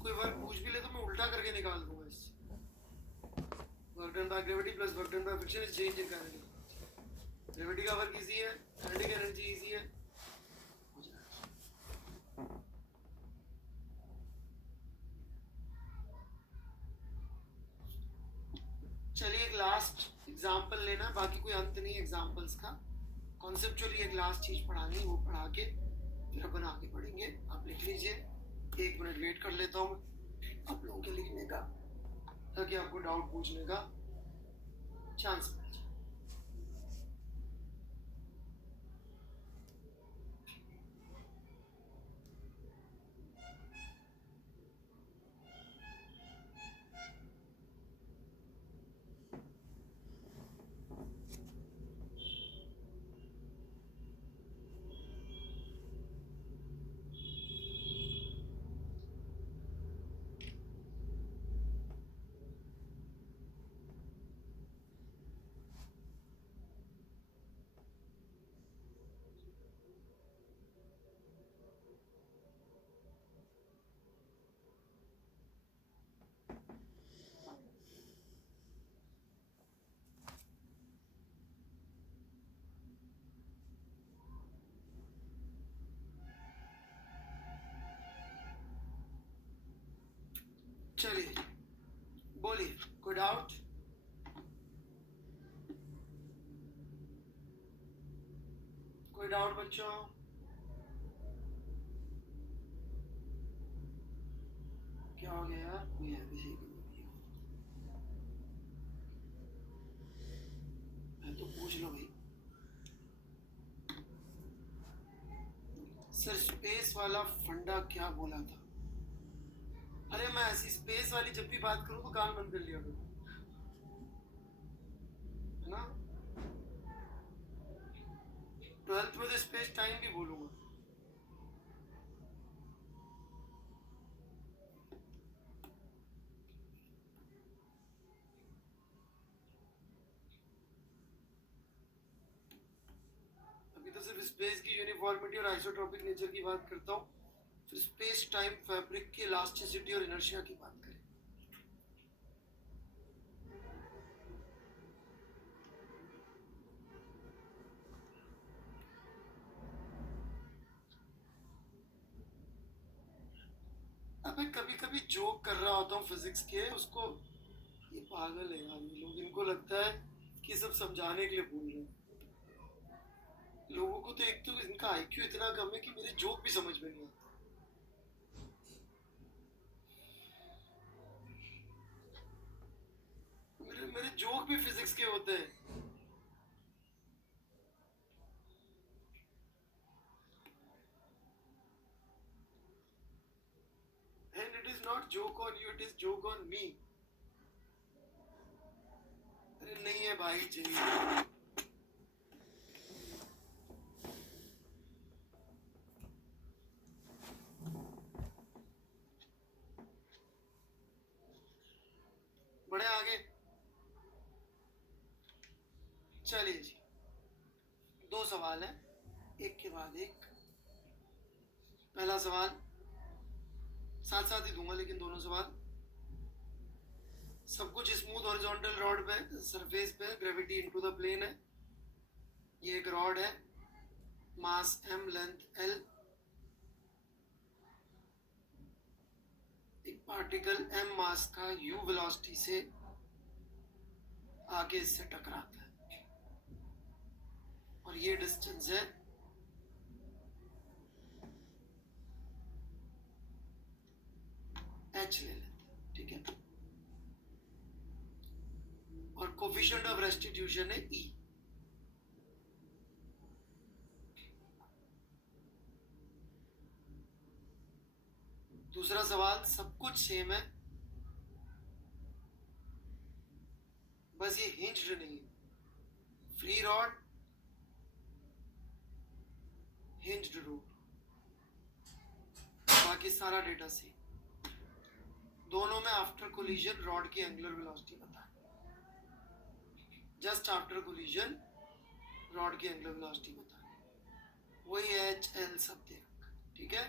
कोई बार पूछ भी ले तो मैं उल्टा करके निकाल दूंगा इससे। Work done by gravity plus work done by friction is change in kinetic. Gravity का वर्क इजी है, काइनेटिक एनर्जी इजी है, हो जाएगा। चलिए एक लास्ट एग्जांपल लेना, बाकी कोई अंत नहीं एग्जांपल्स का। कॉन्सेप्चुअली एक लास्ट चीज पढ़ानी है, वो पढ़ा के फिर अपन आगे बढ़ेंगे। आप लिख लीजिए, 1 मिनट वेट कर लेता हूँ आप लोगों के लिखने का, ताकि आपको डाउट पूछने का चांस मिल जाए। चलिए बोलिए, कोई डाउट? कोई डाउट बच्चों? क्या हो गया यार? कोई है किसी को? मैं तो पूछ लो भाई। सर स्पेस वाला फंडा क्या बोला था? अरे मैं ऐसी स्पेस वाली जब भी बात करूं तो कान बंद कर लिया करूं, है ना? 12th में तो स्पेस टाइम भी बोलूंगा। अभी तो सिर्फ स्पेस की यूनिफॉर्मिटी और आइसोट्रोपिक नेचर की बात करता हूँ, फिर स्पेस टाइम फैब्रिक की इलास्टिसिटी और इनर्शिया की बात करें। अबे कभी कभी जोक कर रहा होता हूँ फिजिक्स के, उसको ये पागल है यार ये लोग, इनको लगता है कि सब समझाने के लिए बोल रहे हैं। लोगों को तो एक तो इनका आईक्यू इतना कम है कि मेरे जोक भी समझ में नहीं आते। मेरे मेरे जोक भी फिजिक्स के होते हैं। And it is not joke on you, it is joke on me. अरे नहीं है भाई, चाहिए। बड़े आगे, चलिए जी। दो सवाल है, एक के बाद एक। पहला सवाल साथ साथ ही दूंगा, लेकिन दोनों सवाल। सब कुछ स्मूथ हॉरिजॉन्टल रॉड पे, सरफेस पे, ग्रेविटी इनटू द प्लेन है। ये एक रॉड है, मास m, लेंथ l। एक पार्टिकल m मास का u वेलोसिटी से आगे इससे टकराता है, और ये डिस्टेंस है h ले लेते हैं, ठीक है। और कोफिशिएंट ऑफ रेस्टिट्यूशन है e। दूसरा सवाल सब कुछ सेम है, बस ये हिंज्ड नहीं है। फ्री रॉड, हिंज्ड रॉड, बाकी सारा डेटा सेम। दोनों में आफ्टर कोलिजन रॉड की एंगुलर वेलोसिटी बताएं। जस्ट आफ्टर कोलिजन रॉड की एंगुलर वेलोसिटी बताएं। वही एच एल सब दे रखा, ठीक है।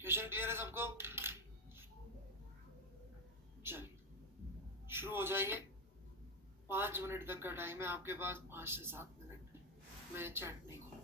क्वेश्चन क्लियर है सबको? चलिए शुरू हो जाइए। 5 मिनट तक का टाइम है आपके पास, 5 से 7 मिनट। मैं चैट नहीं करूँगा।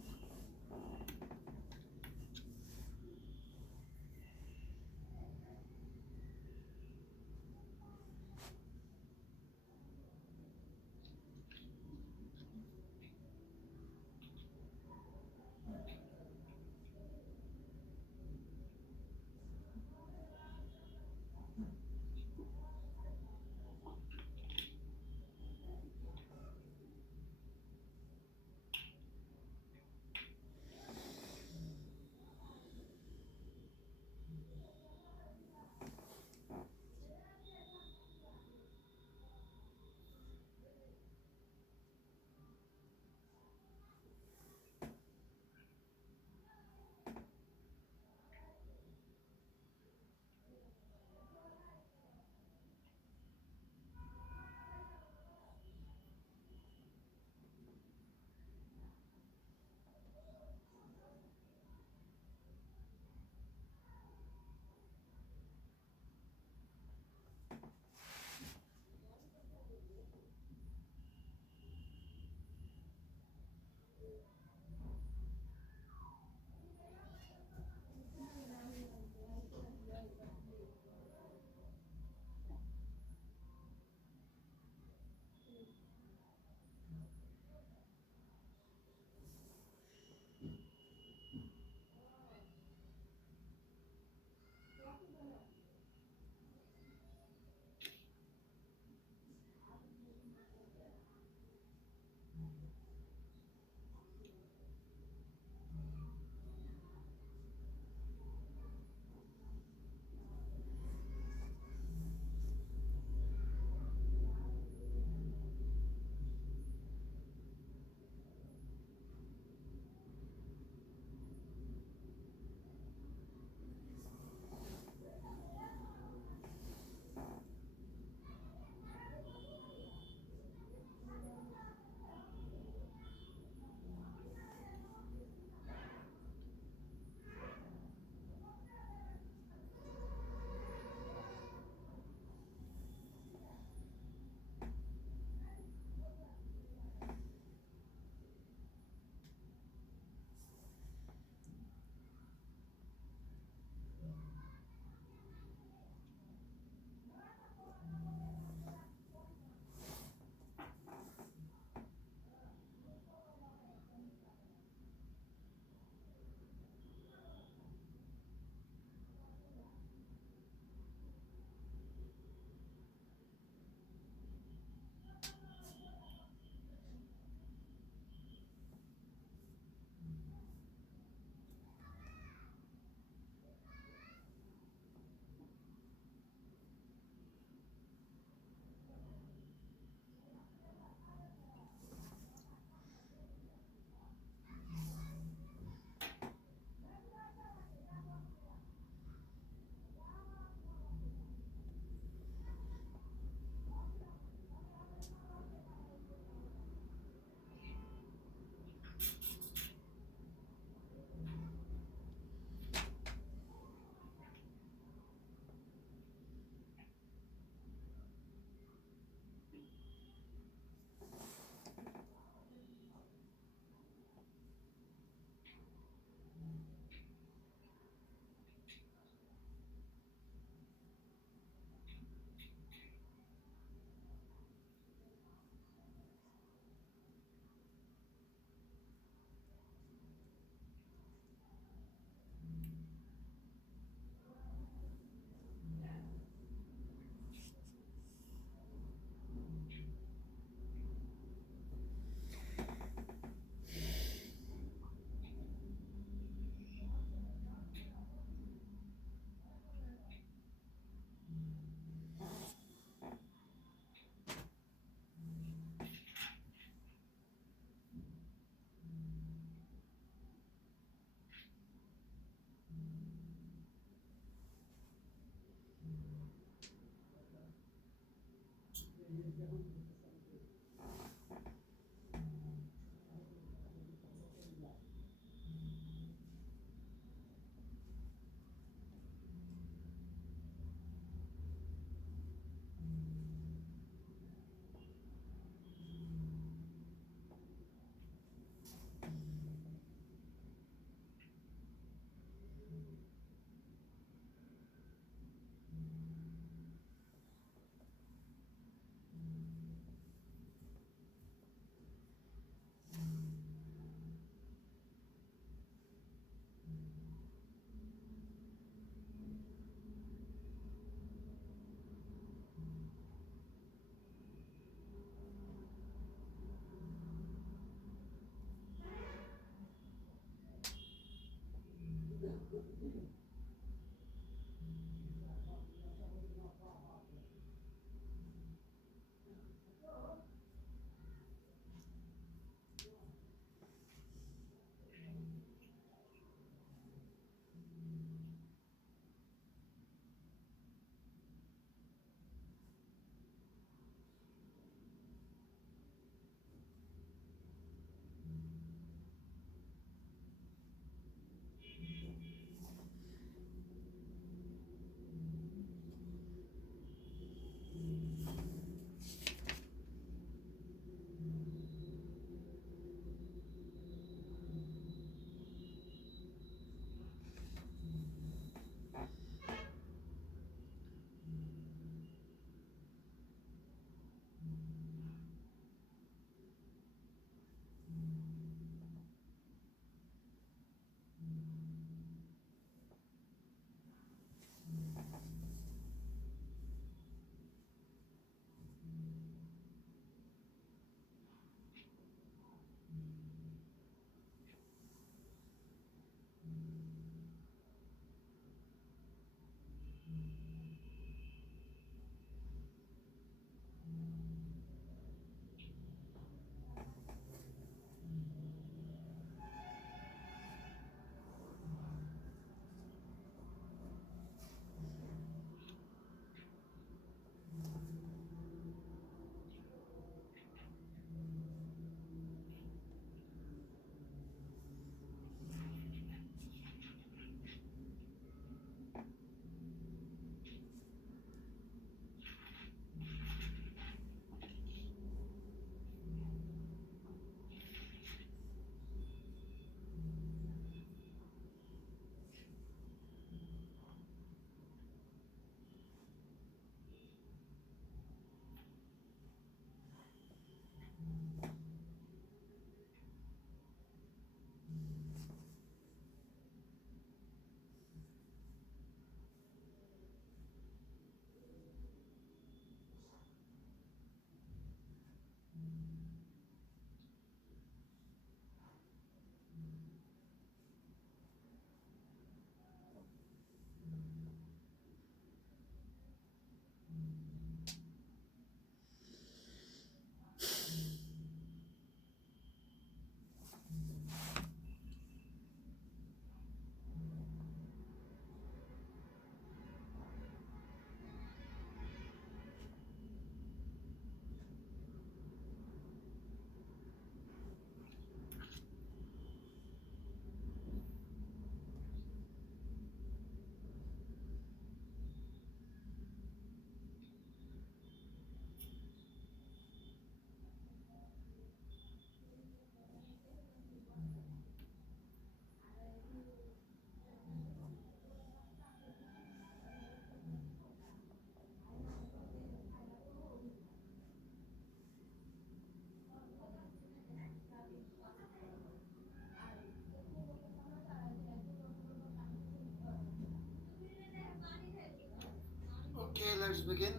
Okay, let's begin.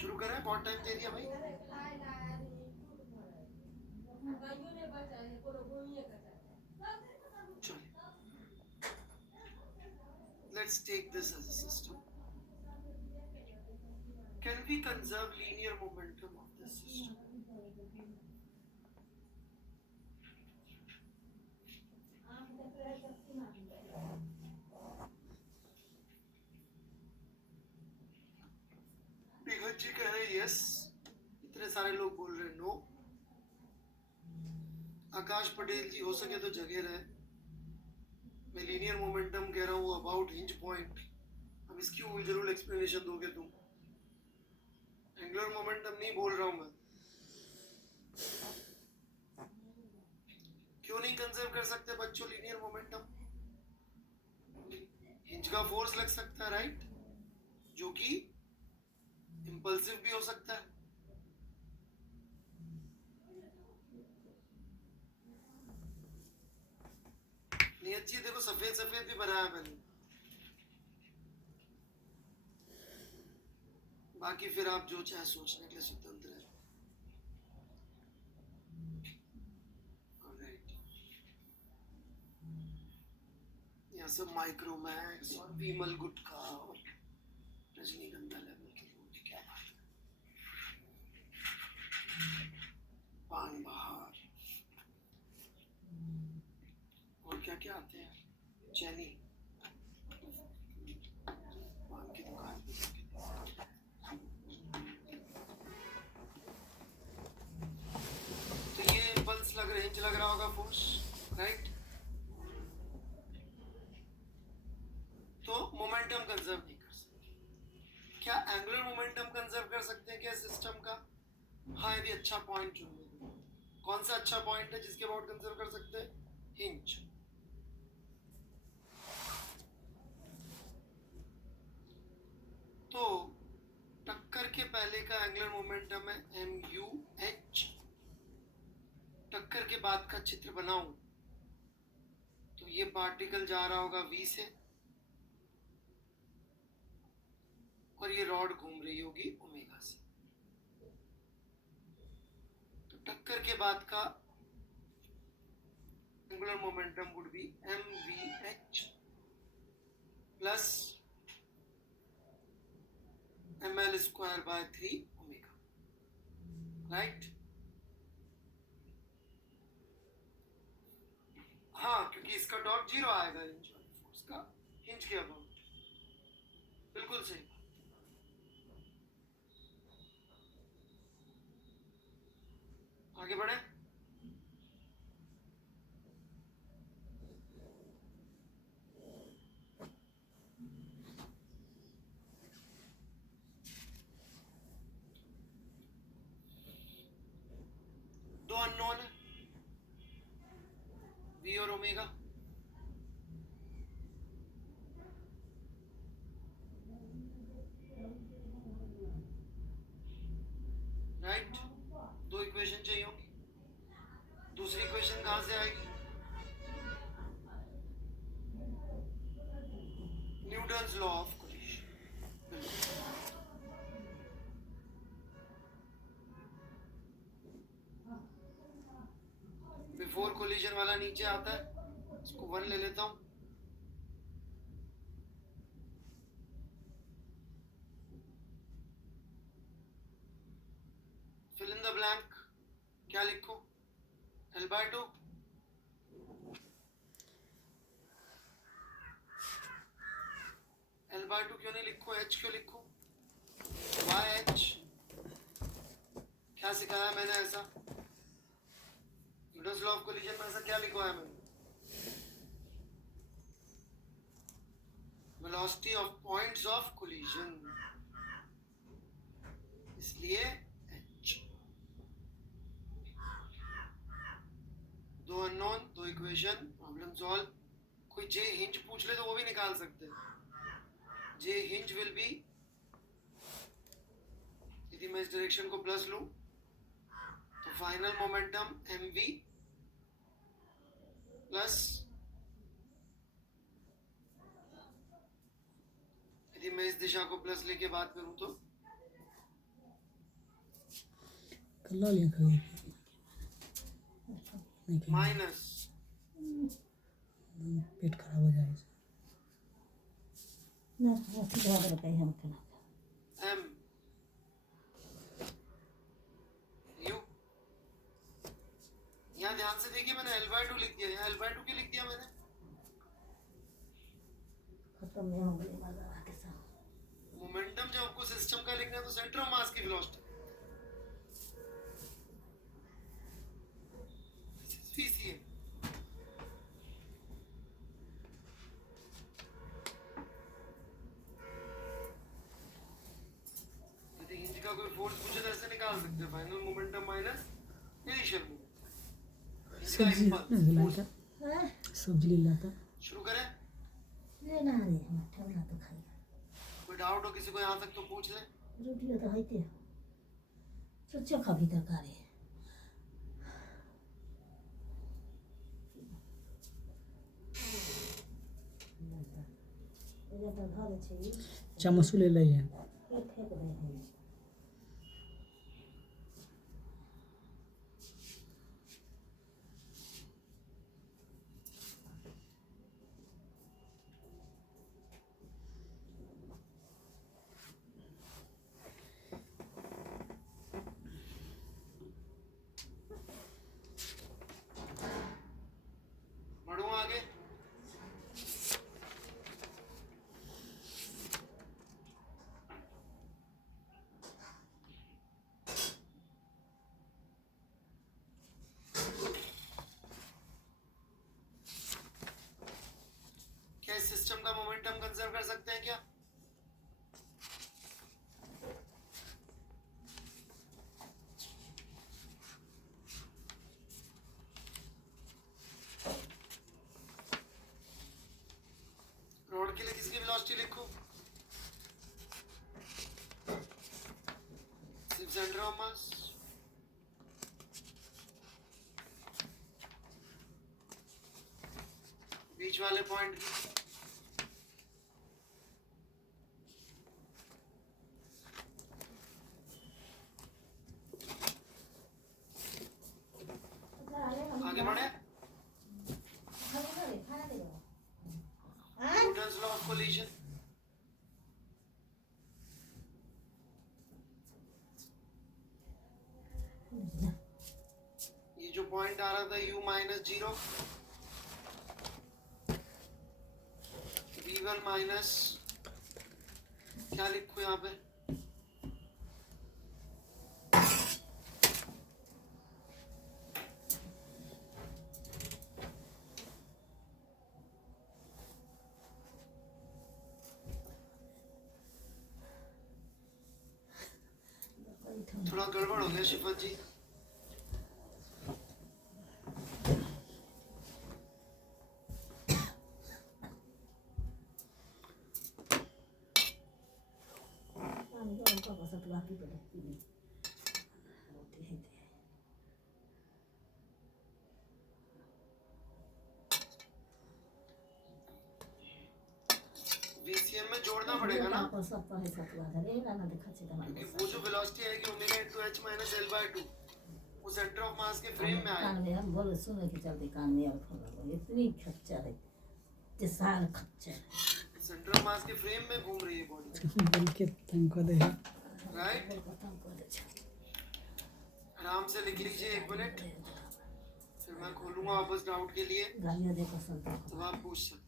शुरू करें? बहुत टाइम दे दिया भाई. चलिए. Let's take this as a system. Can we conserve linear momentum of this system? बिगत जी कह रहे आकाश पटेल जी हो सके तो जगह रहे। मैं लीनियर मोमेंटम कह रहा हूँ अबाउट हिंज पॉइंट। अब इसकी उलझुल एक्सप्लेनेशन दोगे तुम। एंगुलर मोमेंटम नहीं बोल रहा हूँ मैं। क्यों नहीं कंजर्व कर सकते बच्चों लीनियर मोमेंटम? हिंज का फोर्स लग सकता है, राइट, जो कि इंपल्सिव भी हो सकता है। नियत जी देखो सफेद सफेद भी बनाया मैंने, बाकी फिर आप जो चाहे सोचने के लिए स्वतंत्र है। Alright. यहाँ सब माइक्रोमैक्स और विमल गुटखा और रजनीगंधा लेवल के लोग, क्या बात है। पान बहार और क्या क्या आते हैं, चैनी पान की दुकान पे। तो ये इम्पल्स लग रहा, हिंज लग रहा होगा फोर्स, राइट। तो मोमेंटम कंजर्व नहीं कर सकते। क्या एंगुलर मोमेंटम कंजर्व कर सकते हैं क्या सिस्टम का? हाँ, यदि अच्छा पॉइंट चुन लो। कौन सा अच्छा पॉइंट है जिसके अबाउट कंजर्व कर सकते हैं? हिंज। तो टक्कर के पहले का एंगुलर मोमेंटम है MUH। टक्कर के बाद का चित्र बनाऊं तो ये पार्टिकल जा रहा होगा V से और ये रॉड घूम रही होगी ओमेगा से। तो टक्कर के बाद का angular momentum would be MVH plus ml²/3 omega, right. हाँ, क्योंकि इसका टॉर्क 0 आएगा हिंज वाली फोर्स का, हिंज के अबाउट। बिल्कुल सही। आगे बढ़े। दो अननोन है, V और ओमेगा। राइट, दो इक्वेशन चाहिए होंगी। दूसरी इक्वेशन कहां से आएगी? Newton's law of collision. Before collision वाला नीचे आता है, इसको 1 ले लेता हूं। फिल इन द ब्लैंक, क्या लिखो? L/2। L/2 क्यों नहीं लिखो, H क्यों लिखो? YH। क्या सिखाया मैंने ऐसा? न्यूटन्स लॉ ऑफ कोलिजन में ऐसा क्या लिखवाया मैंने? Velocity of points of collision, इसलिए H। दो अननोन, दो इक्वेशन, प्रॉब्लम सॉल्व। कोई J हिंज पूछ ले तो वो भी निकाल सकते हैं। J हिंज विल बी, यदि मैं इस डायरेक्शन को प्लस लूं तो फाइनल मोमेंटम MV प्लस, यदि मैं इस दिशा को प्लस लेके बात करूं तो माइनस। पेट खराब हो जाएगा। M U। यहाँ ध्यान से देखिए, मैंने L/2 लिख दिया। यहाँ L/2 क्यों लिख दिया मैंने? मोमेंटम जब आपको सिस्टम का लिखना है तो सेंटर ऑफ मास की वेलोसिटी। V इसका सब्जी इम्पल्स हाँ सब्जी ले लाता शुरू करें? लेना है मट्ठा बना तो खाएगा कोई डाउट हो किसी को यहाँ तक तो पूछ ले। रोटी तो है सोचो खाबी तरकारी ये तो घर छै चम्मच ले लिए ये फेंक दे है बढ़ूं आगे? क्या इस सिस्टम का मोमेंटम कंजर्व कर सकते हैं क्या? रोड के लिए किसकी वेलोसिटी लिखूं? सिर्फ सेंटर ऑफ मास। बीच वाले पॉइंट की आगे बढ़े? Newton's law of collision. ये जो पॉइंट आ रहा था u माइनस 0 v1 माइनस क्या लिखूं यहाँ पे? थोड़ा गड़बड़ हो गया शिफत जी। पानी गरम कर बस तो बाकी पड़े रोटी है VCM में जोड़ना पड़ेगा ना, पर सब पर है सब वाला रे ना देखा छै क्योंकि वो जो वेलोसिटी आएगी omega into h minus l by 2 वो सेंटर ऑफ मास के फ्रेम में आएगा। कान में हम बोले सुने के चलते कान में अब फोन इतनी खच्चर है ते साल खच्चर सेंटर ऑफ मास के फ्रेम में घूम रही है बॉडी, बोल के तंग कर दे राइट? आराम से लिख लीजिए 1 मिनट, फिर मैं खोलूंगा वापस डाउट के लिए गालियां दे पसंद तो आप पूछ सकते हैं।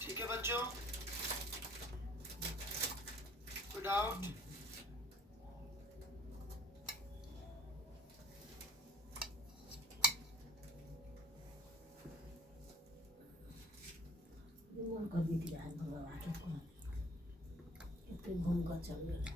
ठीक है बच्चों, कोई डाउट? मन कर दी थी आज भगवान के को इतने घूम कर चल गए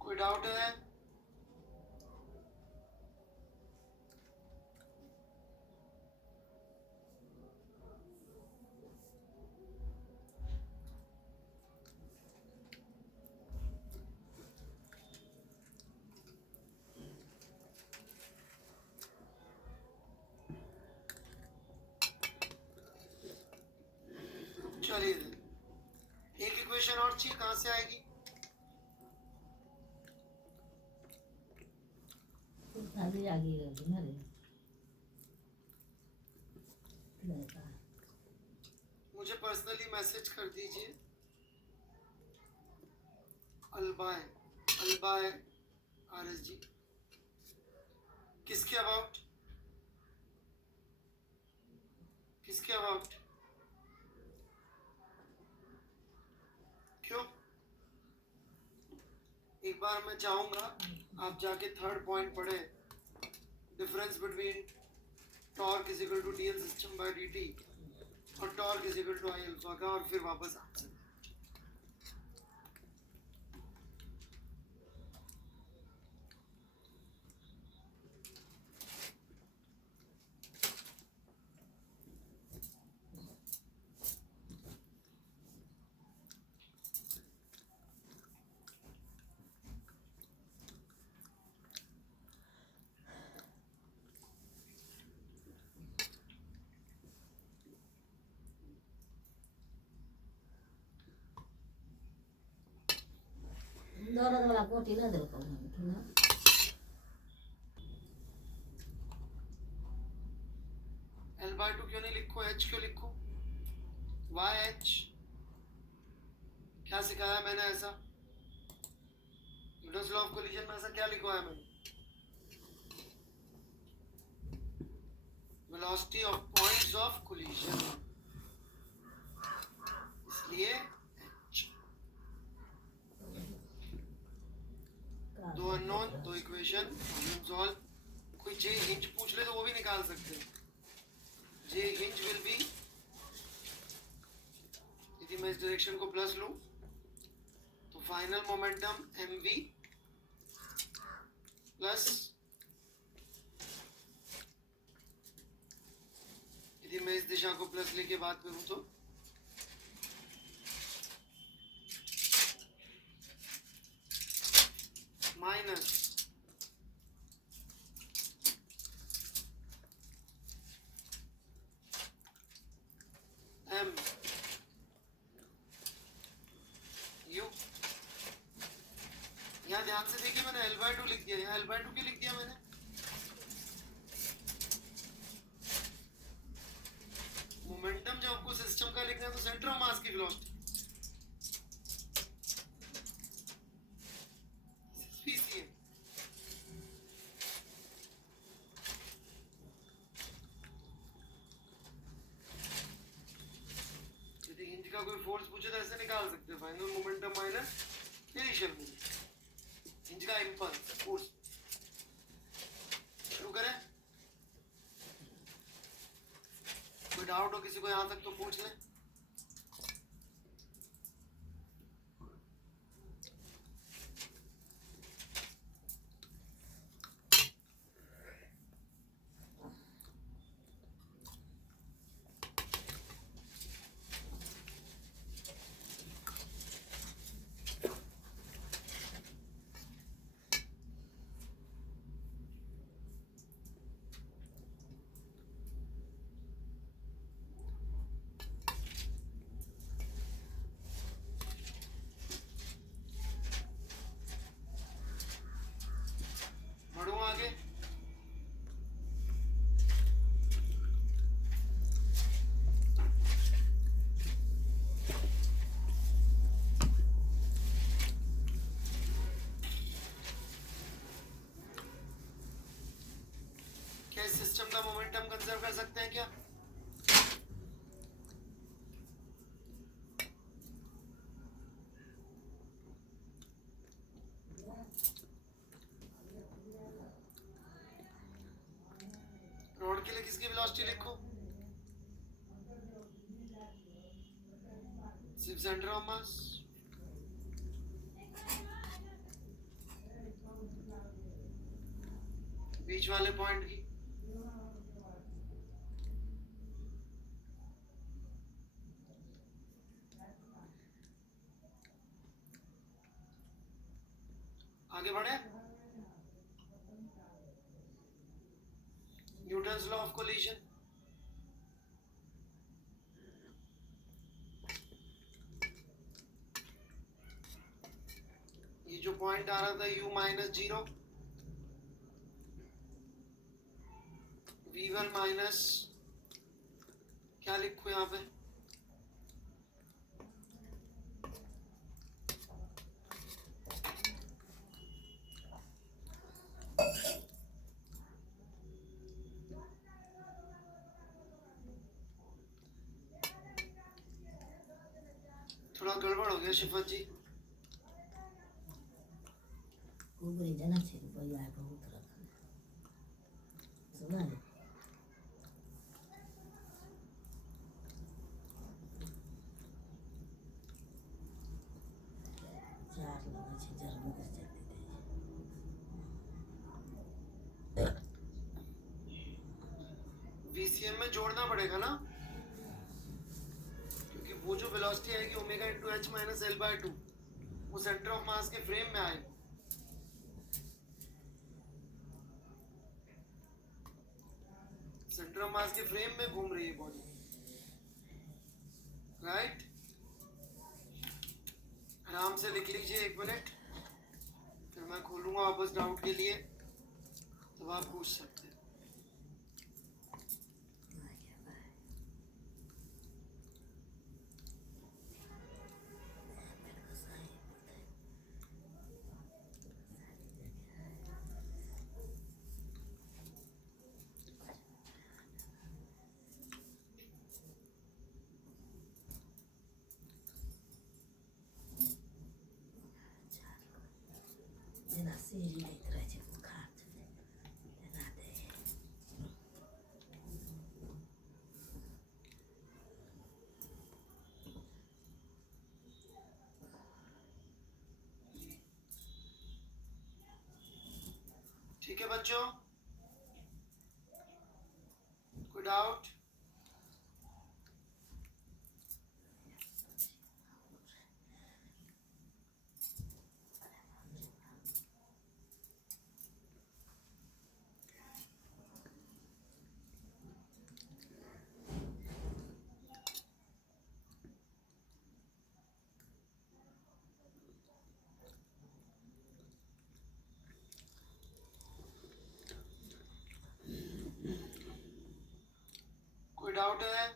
कोई डाउट है? चलिए एक इक्वेशन और चाहिए, कहां से आएगी? तो खाली आगे रहेगी ना रे लड़का। मुझे पर्सनली मैसेज कर दीजिए। अलबाय अलबाय RS जी, किसके अबाउट? किसके अबाउट? क्यों? एक बार मैं चाहूंगा आप जाके थर्ड पॉइंट पढ़े, difference between torque is equal to DL system by dt और torque is equal to I alpha का, और फिर वापस आंसर। दर्द वाला गोटी ना दे को ना L/2 क्यों नहीं लिखो, H क्यों लिखो? Why H? क्या सिखाया मैंने ऐसा? न्यूटन्स लॉ ऑफ कोलिजन में ऐसा क्या लिखवाया मैंने? Velocity of points of collision, इसलिए H। दो अननोन, दो इक्वेशन, प्रॉब्लम सॉल्व। कोई जे हिंज पूछ ले तो वो भी निकाल सकते हैं। जे हिंज विल बी, यदि मैं इस डायरेक्शन को प्लस लूं तो फाइनल मोमेंटम mv प्लस, यदि मैं इस दिशा को प्लस लेके बात करूं तो माइनस m u। यहाँ ध्यान से देखिए, मैंने L/2 लिख दिया, यहाँ L/2 क्यों लिख दिया मैंने? मोमेंटम जब आपको सिस्टम का लिखना है तो सेंटर ऑफ मास की वेलोसिटी है। यदि हिंज का कोई फोर्स पूछे तो ऐसे निकाल सकते हैं, final momentum minus initial momentum, hinge का इंपल्स फोर्स। शुरू करें? कोई डाउट हो किसी को यहाँ तक तो पूछ लें। बढ़ूं आगे? क्या इस सिस्टम का मोमेंटम कंजर्व कर सकते हैं क्या? रॉड के लिए किसकी वेलोसिटी लिखो? सिर्फ सेंटर ऑफ मास। बीच वाले पॉइंट की आगे बढ़े। Newton's law of collision, point आ रहा था u माइनस 0, v1 माइनस क्या लिखूं यहाँ पे, थोड़ा गड़बड़ हो गया शिफत जी। उबरे जना छे रुपया बहुत रखल सुना रे चार लगा छे जरूर कर चलते थे VCM में जोड़ना पड़ेगा ना, क्योंकि वो जो वेलोसिटी आएगी omega into H minus L by 2 वो सेंटर ऑफ मास के फ्रेम में आएगी। सेंटर ऑफ मास के फ्रेम में घूम रही है बॉडी, राइट। आराम से लिख लीजिए 1 मिनट, फिर मैं खोलूंगा वापस डाउट के लिए, तब आप पूछ सकते हैं। जना सीरी लैत रहे छे बुखार चढ़े जना दे ठीक है बच्चों, कोई डाउट? कोई डाउट है?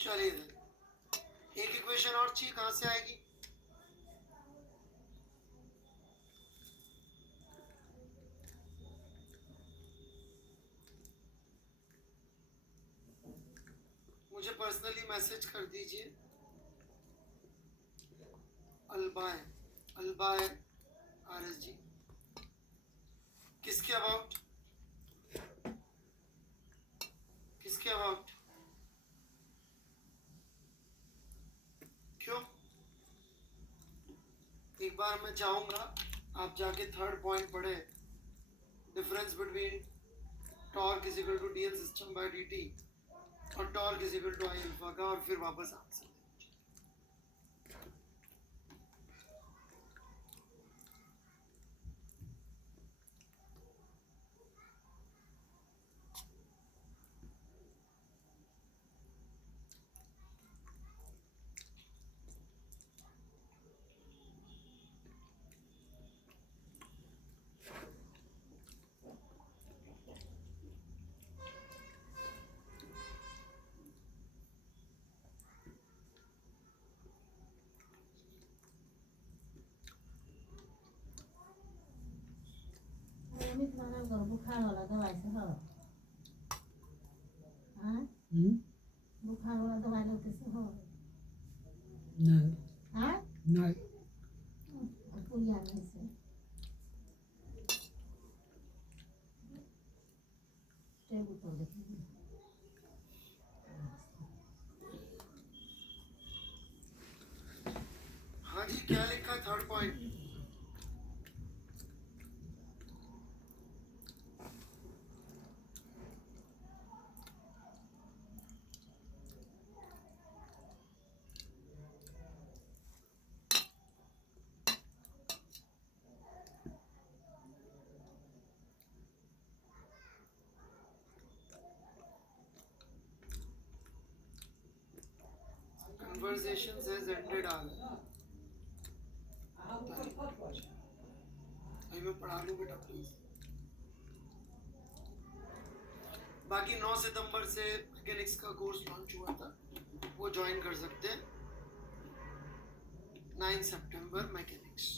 चलिए एक इक्वेशन और चाहिए, कहां से आएगी? मुझे पर्सनली मैसेज कर दीजिए, अलबाय RS जी। किसके अबाउट? किसके अबाउट? क्यों? एक बार मैं चाहूंगा आप जाके थर्ड पॉइंट पढ़े, difference between torque is equal to DL system by dt और torque is equal to I alpha का, और फिर वापस आंसर। अमित मारा घर बुखार वाला दवाई से हो हाँ बुखार वाला दवाई लेते से हो नहीं हाँ नहीं पुलिया नहीं से टेबल पर देखिए हाँ जी, क्या लिखा third point? conversation has ended आ गया। मैं पढ़ा लूँ बेटा प्लीज। बाकी 9 सितंबर से मैकेनिक्स का कोर्स लॉन्च हुआ था, वो ज्वाइन कर सकते हैं। 9 सितंबर मैकेनिक्स।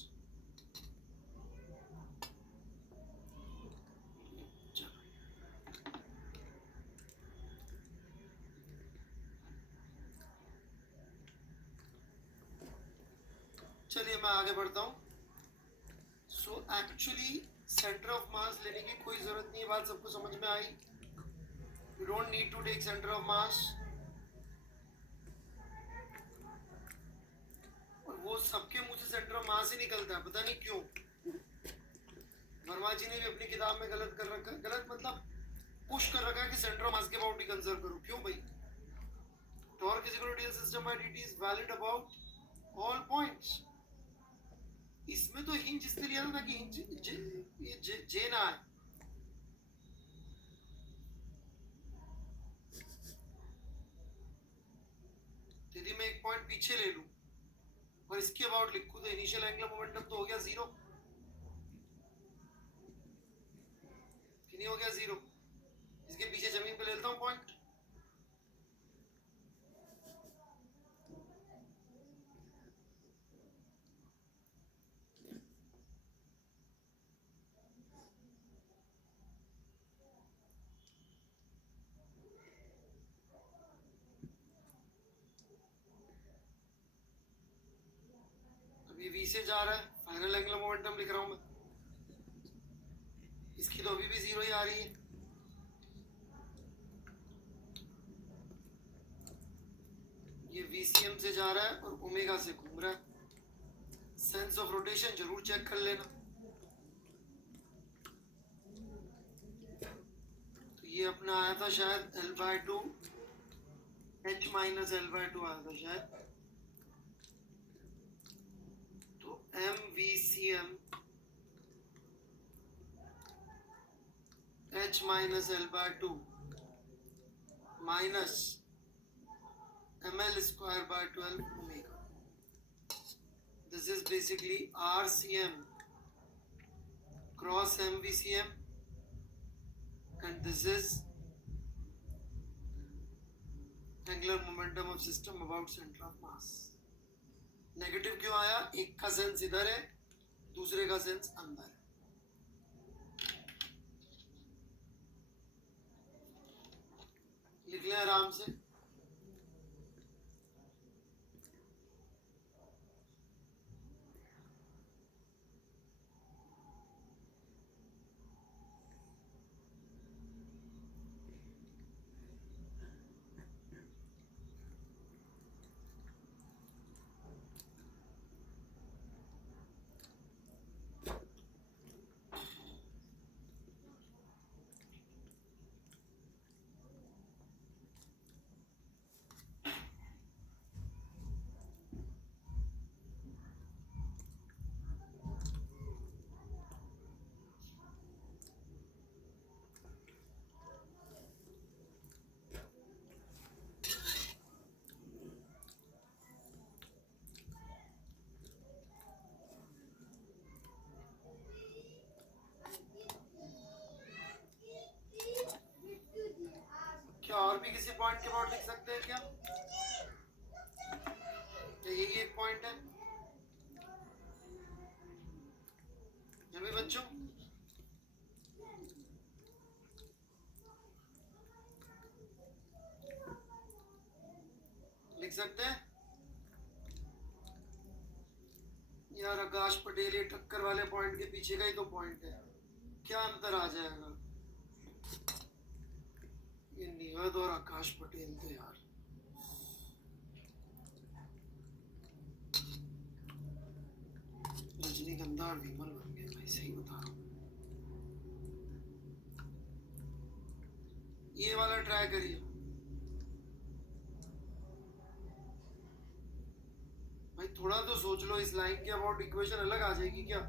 चलिए मैं आगे बढ़ता हूँ। सो एक्चुअली सेंटर ऑफ मास लेने की कोई जरूरत नहीं है, बात सबको समझ में आई? You don't need to take centre of mass. और वो सबके मुंह से सेंटर ऑफ मास ही निकलता है, पता नहीं क्यों। वर्मा जी ने भी अपनी किताब में गलत कर रखा, गलत मतलब पुश कर रखा है कि सेंटर ऑफ मास के अबाउट ही कंसर्न करो। क्यों भाई? Torque is equal to DL system by DT is valid about all points. इसमें तो हिंज इसलिए लिया था कि हिंज जे ना आए। यदि मैं एक पॉइंट पीछे ले लूं और इसके अबाउट लिखूं तो इनिशियल एंगुलर मोमेंटम तो हो गया 0, कि नहीं हो गया 0? इसके पीछे जमीन पे ले लेता हूं पॉइंट। ये V से जा रहा है, फाइनल एंगुलर मोमेंटम लिख रहा हूं मैं। इसकी तो अभी भी 0 ही आ रही है। ये VCM से जा रहा है और ओमेगा से घूम रहा है। सेंस ऑफ रोटेशन जरूर चेक कर लेना। तो ये अपना आया था शायद L/2, H माइनस L/2 आया था शायद। MVCM H minus L/2 minus ML square by 12 omega. This is basically RCM cross MVCM, and this is angular momentum of system about center of mass. Negative क्यों आया? एक का sense इधर है, दूसरे का सेंस अंदर है। लिख लें आराम से। क्या और भी किसी पॉइंट के अबाउट लिख सकते हैं क्या? यही एक पॉइंट है भी बच्चों। लिख सकते हैं यार, आकाश पटेल ये टक्कर वाले पॉइंट के पीछे का ही तो पॉइंट है, क्या अंतर आ जाएगा? ये निवेद और आकाश पटेल तो यार रजनीगंधा और विमल बन गए, मैं सही बता रहा हूँ। ये वाला ट्राई करिए भाई, थोड़ा तो सोच लो। इस लाइन के अबाउट इक्वेशन अलग आ जाएगी क्या?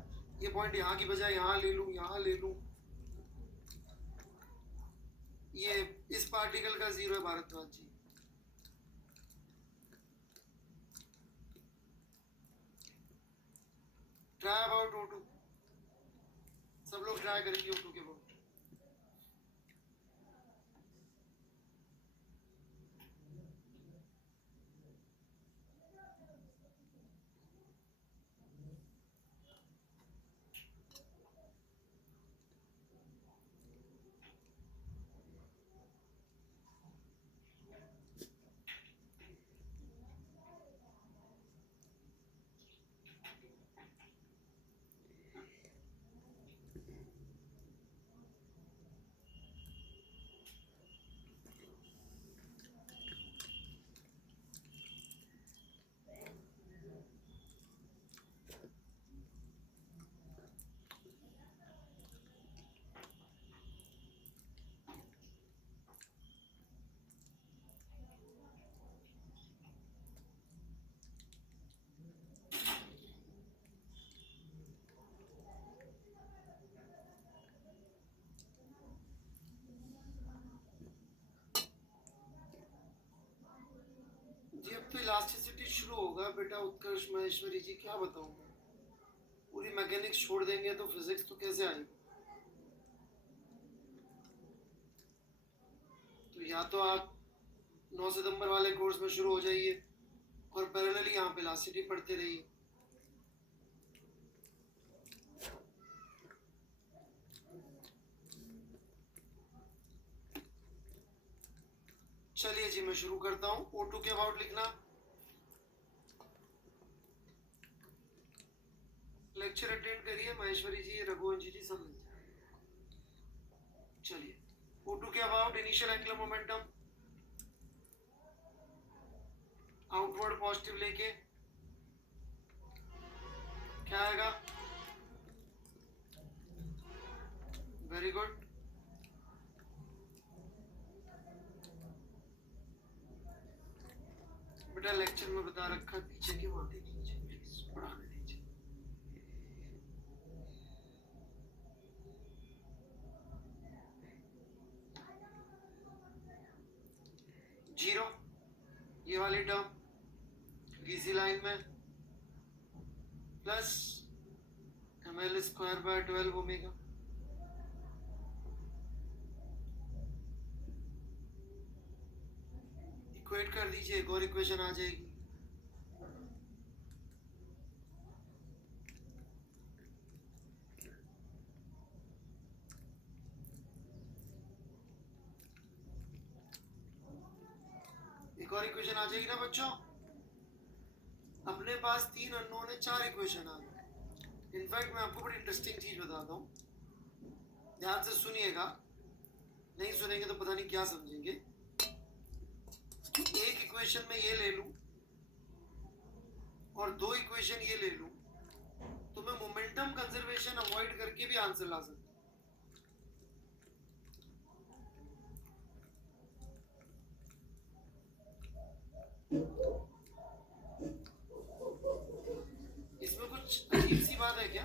ये पॉइंट यहाँ की बजाय यहाँ ले लूं, यहाँ ले लूं। ये इस पार्टिकल का 0 है भारद्वाज जी। ट्राई अबाउट O2, सब लोग ट्राई करेंगे O2 के अबाउट। जी अब तो इलास्टिसिटी शुरू होगा बेटा उत्कर्ष महेश्वरी जी, क्या बताऊंगा। पूरी मैकेनिक्स छोड़ देंगे तो फिजिक्स तो कैसे आएगी। तो या तो आप 9 सितंबर वाले कोर्स में शुरू हो जाइए और पैरेलली यहाँ पे इलास्टिसिटी पढ़ते रहिए। चलिए जी मैं शुरू करता हूँ। O2 के अबाउट लिखना। लेक्चर अटेंड करिए महेश्वरी जी, रघुवंशी जी, सब मिल जाए। चलिए O2 के about initial angular momentum outward positive लेके क्या आएगा? Very good. बेटा लेक्चर में बता रखा, पीछे की वहां देख लीजिए प्लीज, पढ़ाने दीजिए। जीरो ये वाली टर्म इसी लाइन में plus ml square by 12 omega. Equate कर दीजिए, एक और इक्वेशन आ जाएगी। एक और इक्वेशन आ जाएगी ना बच्चों। अपने पास 3 अननोन है, 4 इक्वेशन आ गए। इनफैक्ट मैं आपको बड़ी इंटरेस्टिंग चीज बताता हूँ, ध्यान से सुनिएगा, नहीं सुनेंगे तो पता नहीं क्या समझेंगे। एक इक्वेशन में ये ले लूं और 2 इक्वेशन ये ले लूं तो मैं मोमेंटम कंजर्वेशन अवॉइड करके भी आंसर ला सकता हूं। इसमें कुछ अजीब सी बात है क्या?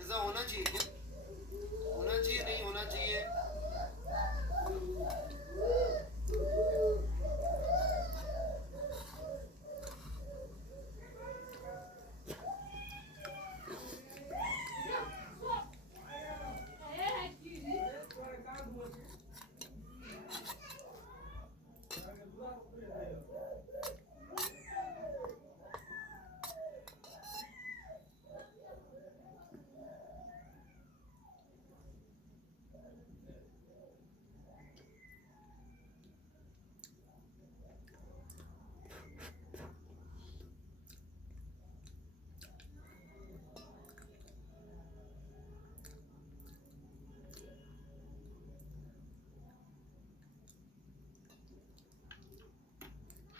ऐसा होना चाहिए क्या? होना चाहिए, नहीं होना चाहिए?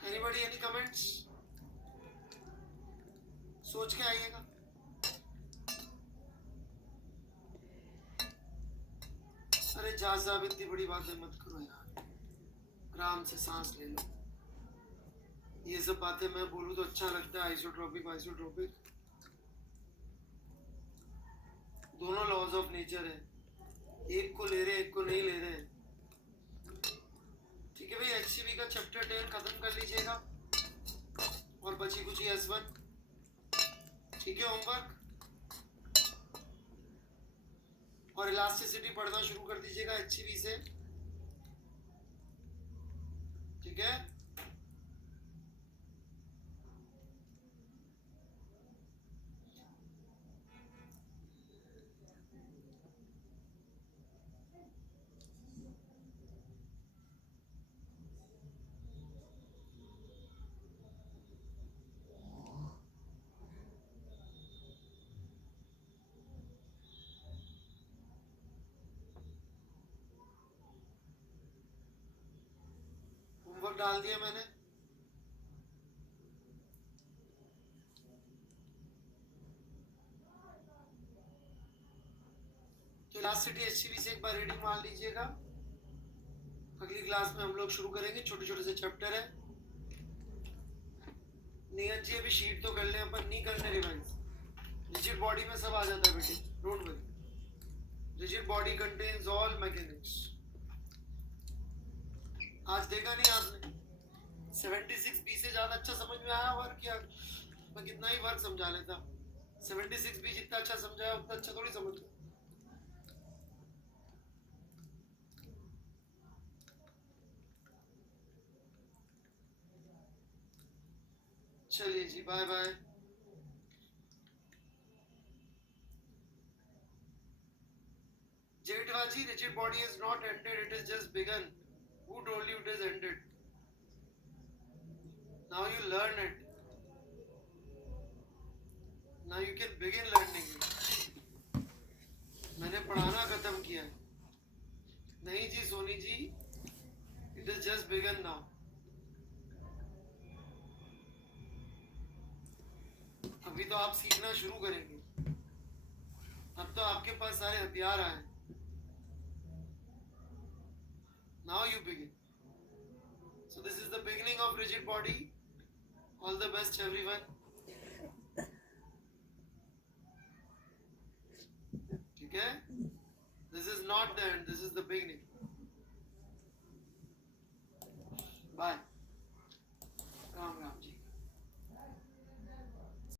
Anybody, any comments? सोच के आइएगा। अरे जा साहब इतनी बड़ी बातें मत करो यार, आराम से सांस ले लो। ये सब बातें मैं बोलूं तो अच्छा लगता है। आइसोट्रोपिक आइसोट्रोपिक दोनों लॉज ऑफ नेचर है, एक को ले रहे एक को नहीं ले रहे। ठीक है भाई, HCV का चैप्टर 10 खत्म कर लीजिएगा और बची कुछ S1। ठीक है, होमवर्क। और इलास्टिसिटी पढ़ना शुरू कर दीजिएगा HCV से। ठीक है, होमवर्क डाल दिया मैंने। तो इलास्टिसिटी HCV से एक बार रीडिंग मान लीजिएगा। अगली क्लास में हम लोग शुरू करेंगे, छोटे छोटे से चैप्टर है। नियत जी अभी शीट तो कर ले, अपन नहीं करने रिवाइज। रिजिड बॉडी में सब आ जाता है बेटे, don't worry. Rigid body contains all mechanics. आज देखा नहीं आपने 76B से ज्यादा अच्छा समझ में आया वर्क, या मैं कितना ही वर्क समझा लेता। 76B जितना अच्छा समझाया उतना अच्छा थोड़ी समझ में। चलिए जी, bye bye. Jethwa ji, rigid body is not ended, it is just begun. Who told you it is ended? Now you learn it. Now you can begin learning it. मैंने पढ़ाना खत्म किया है। नहीं जी Soni ji, it is just begun now. अभी तो आप सीखना शुरू करेंगे। अब तो आपके पास सारे हथियार आए। Now you begin. So this is the beginning of rigid body. All the best everyone. ठीक है? This is not the end, this is the beginning. Bye. Ram Ram.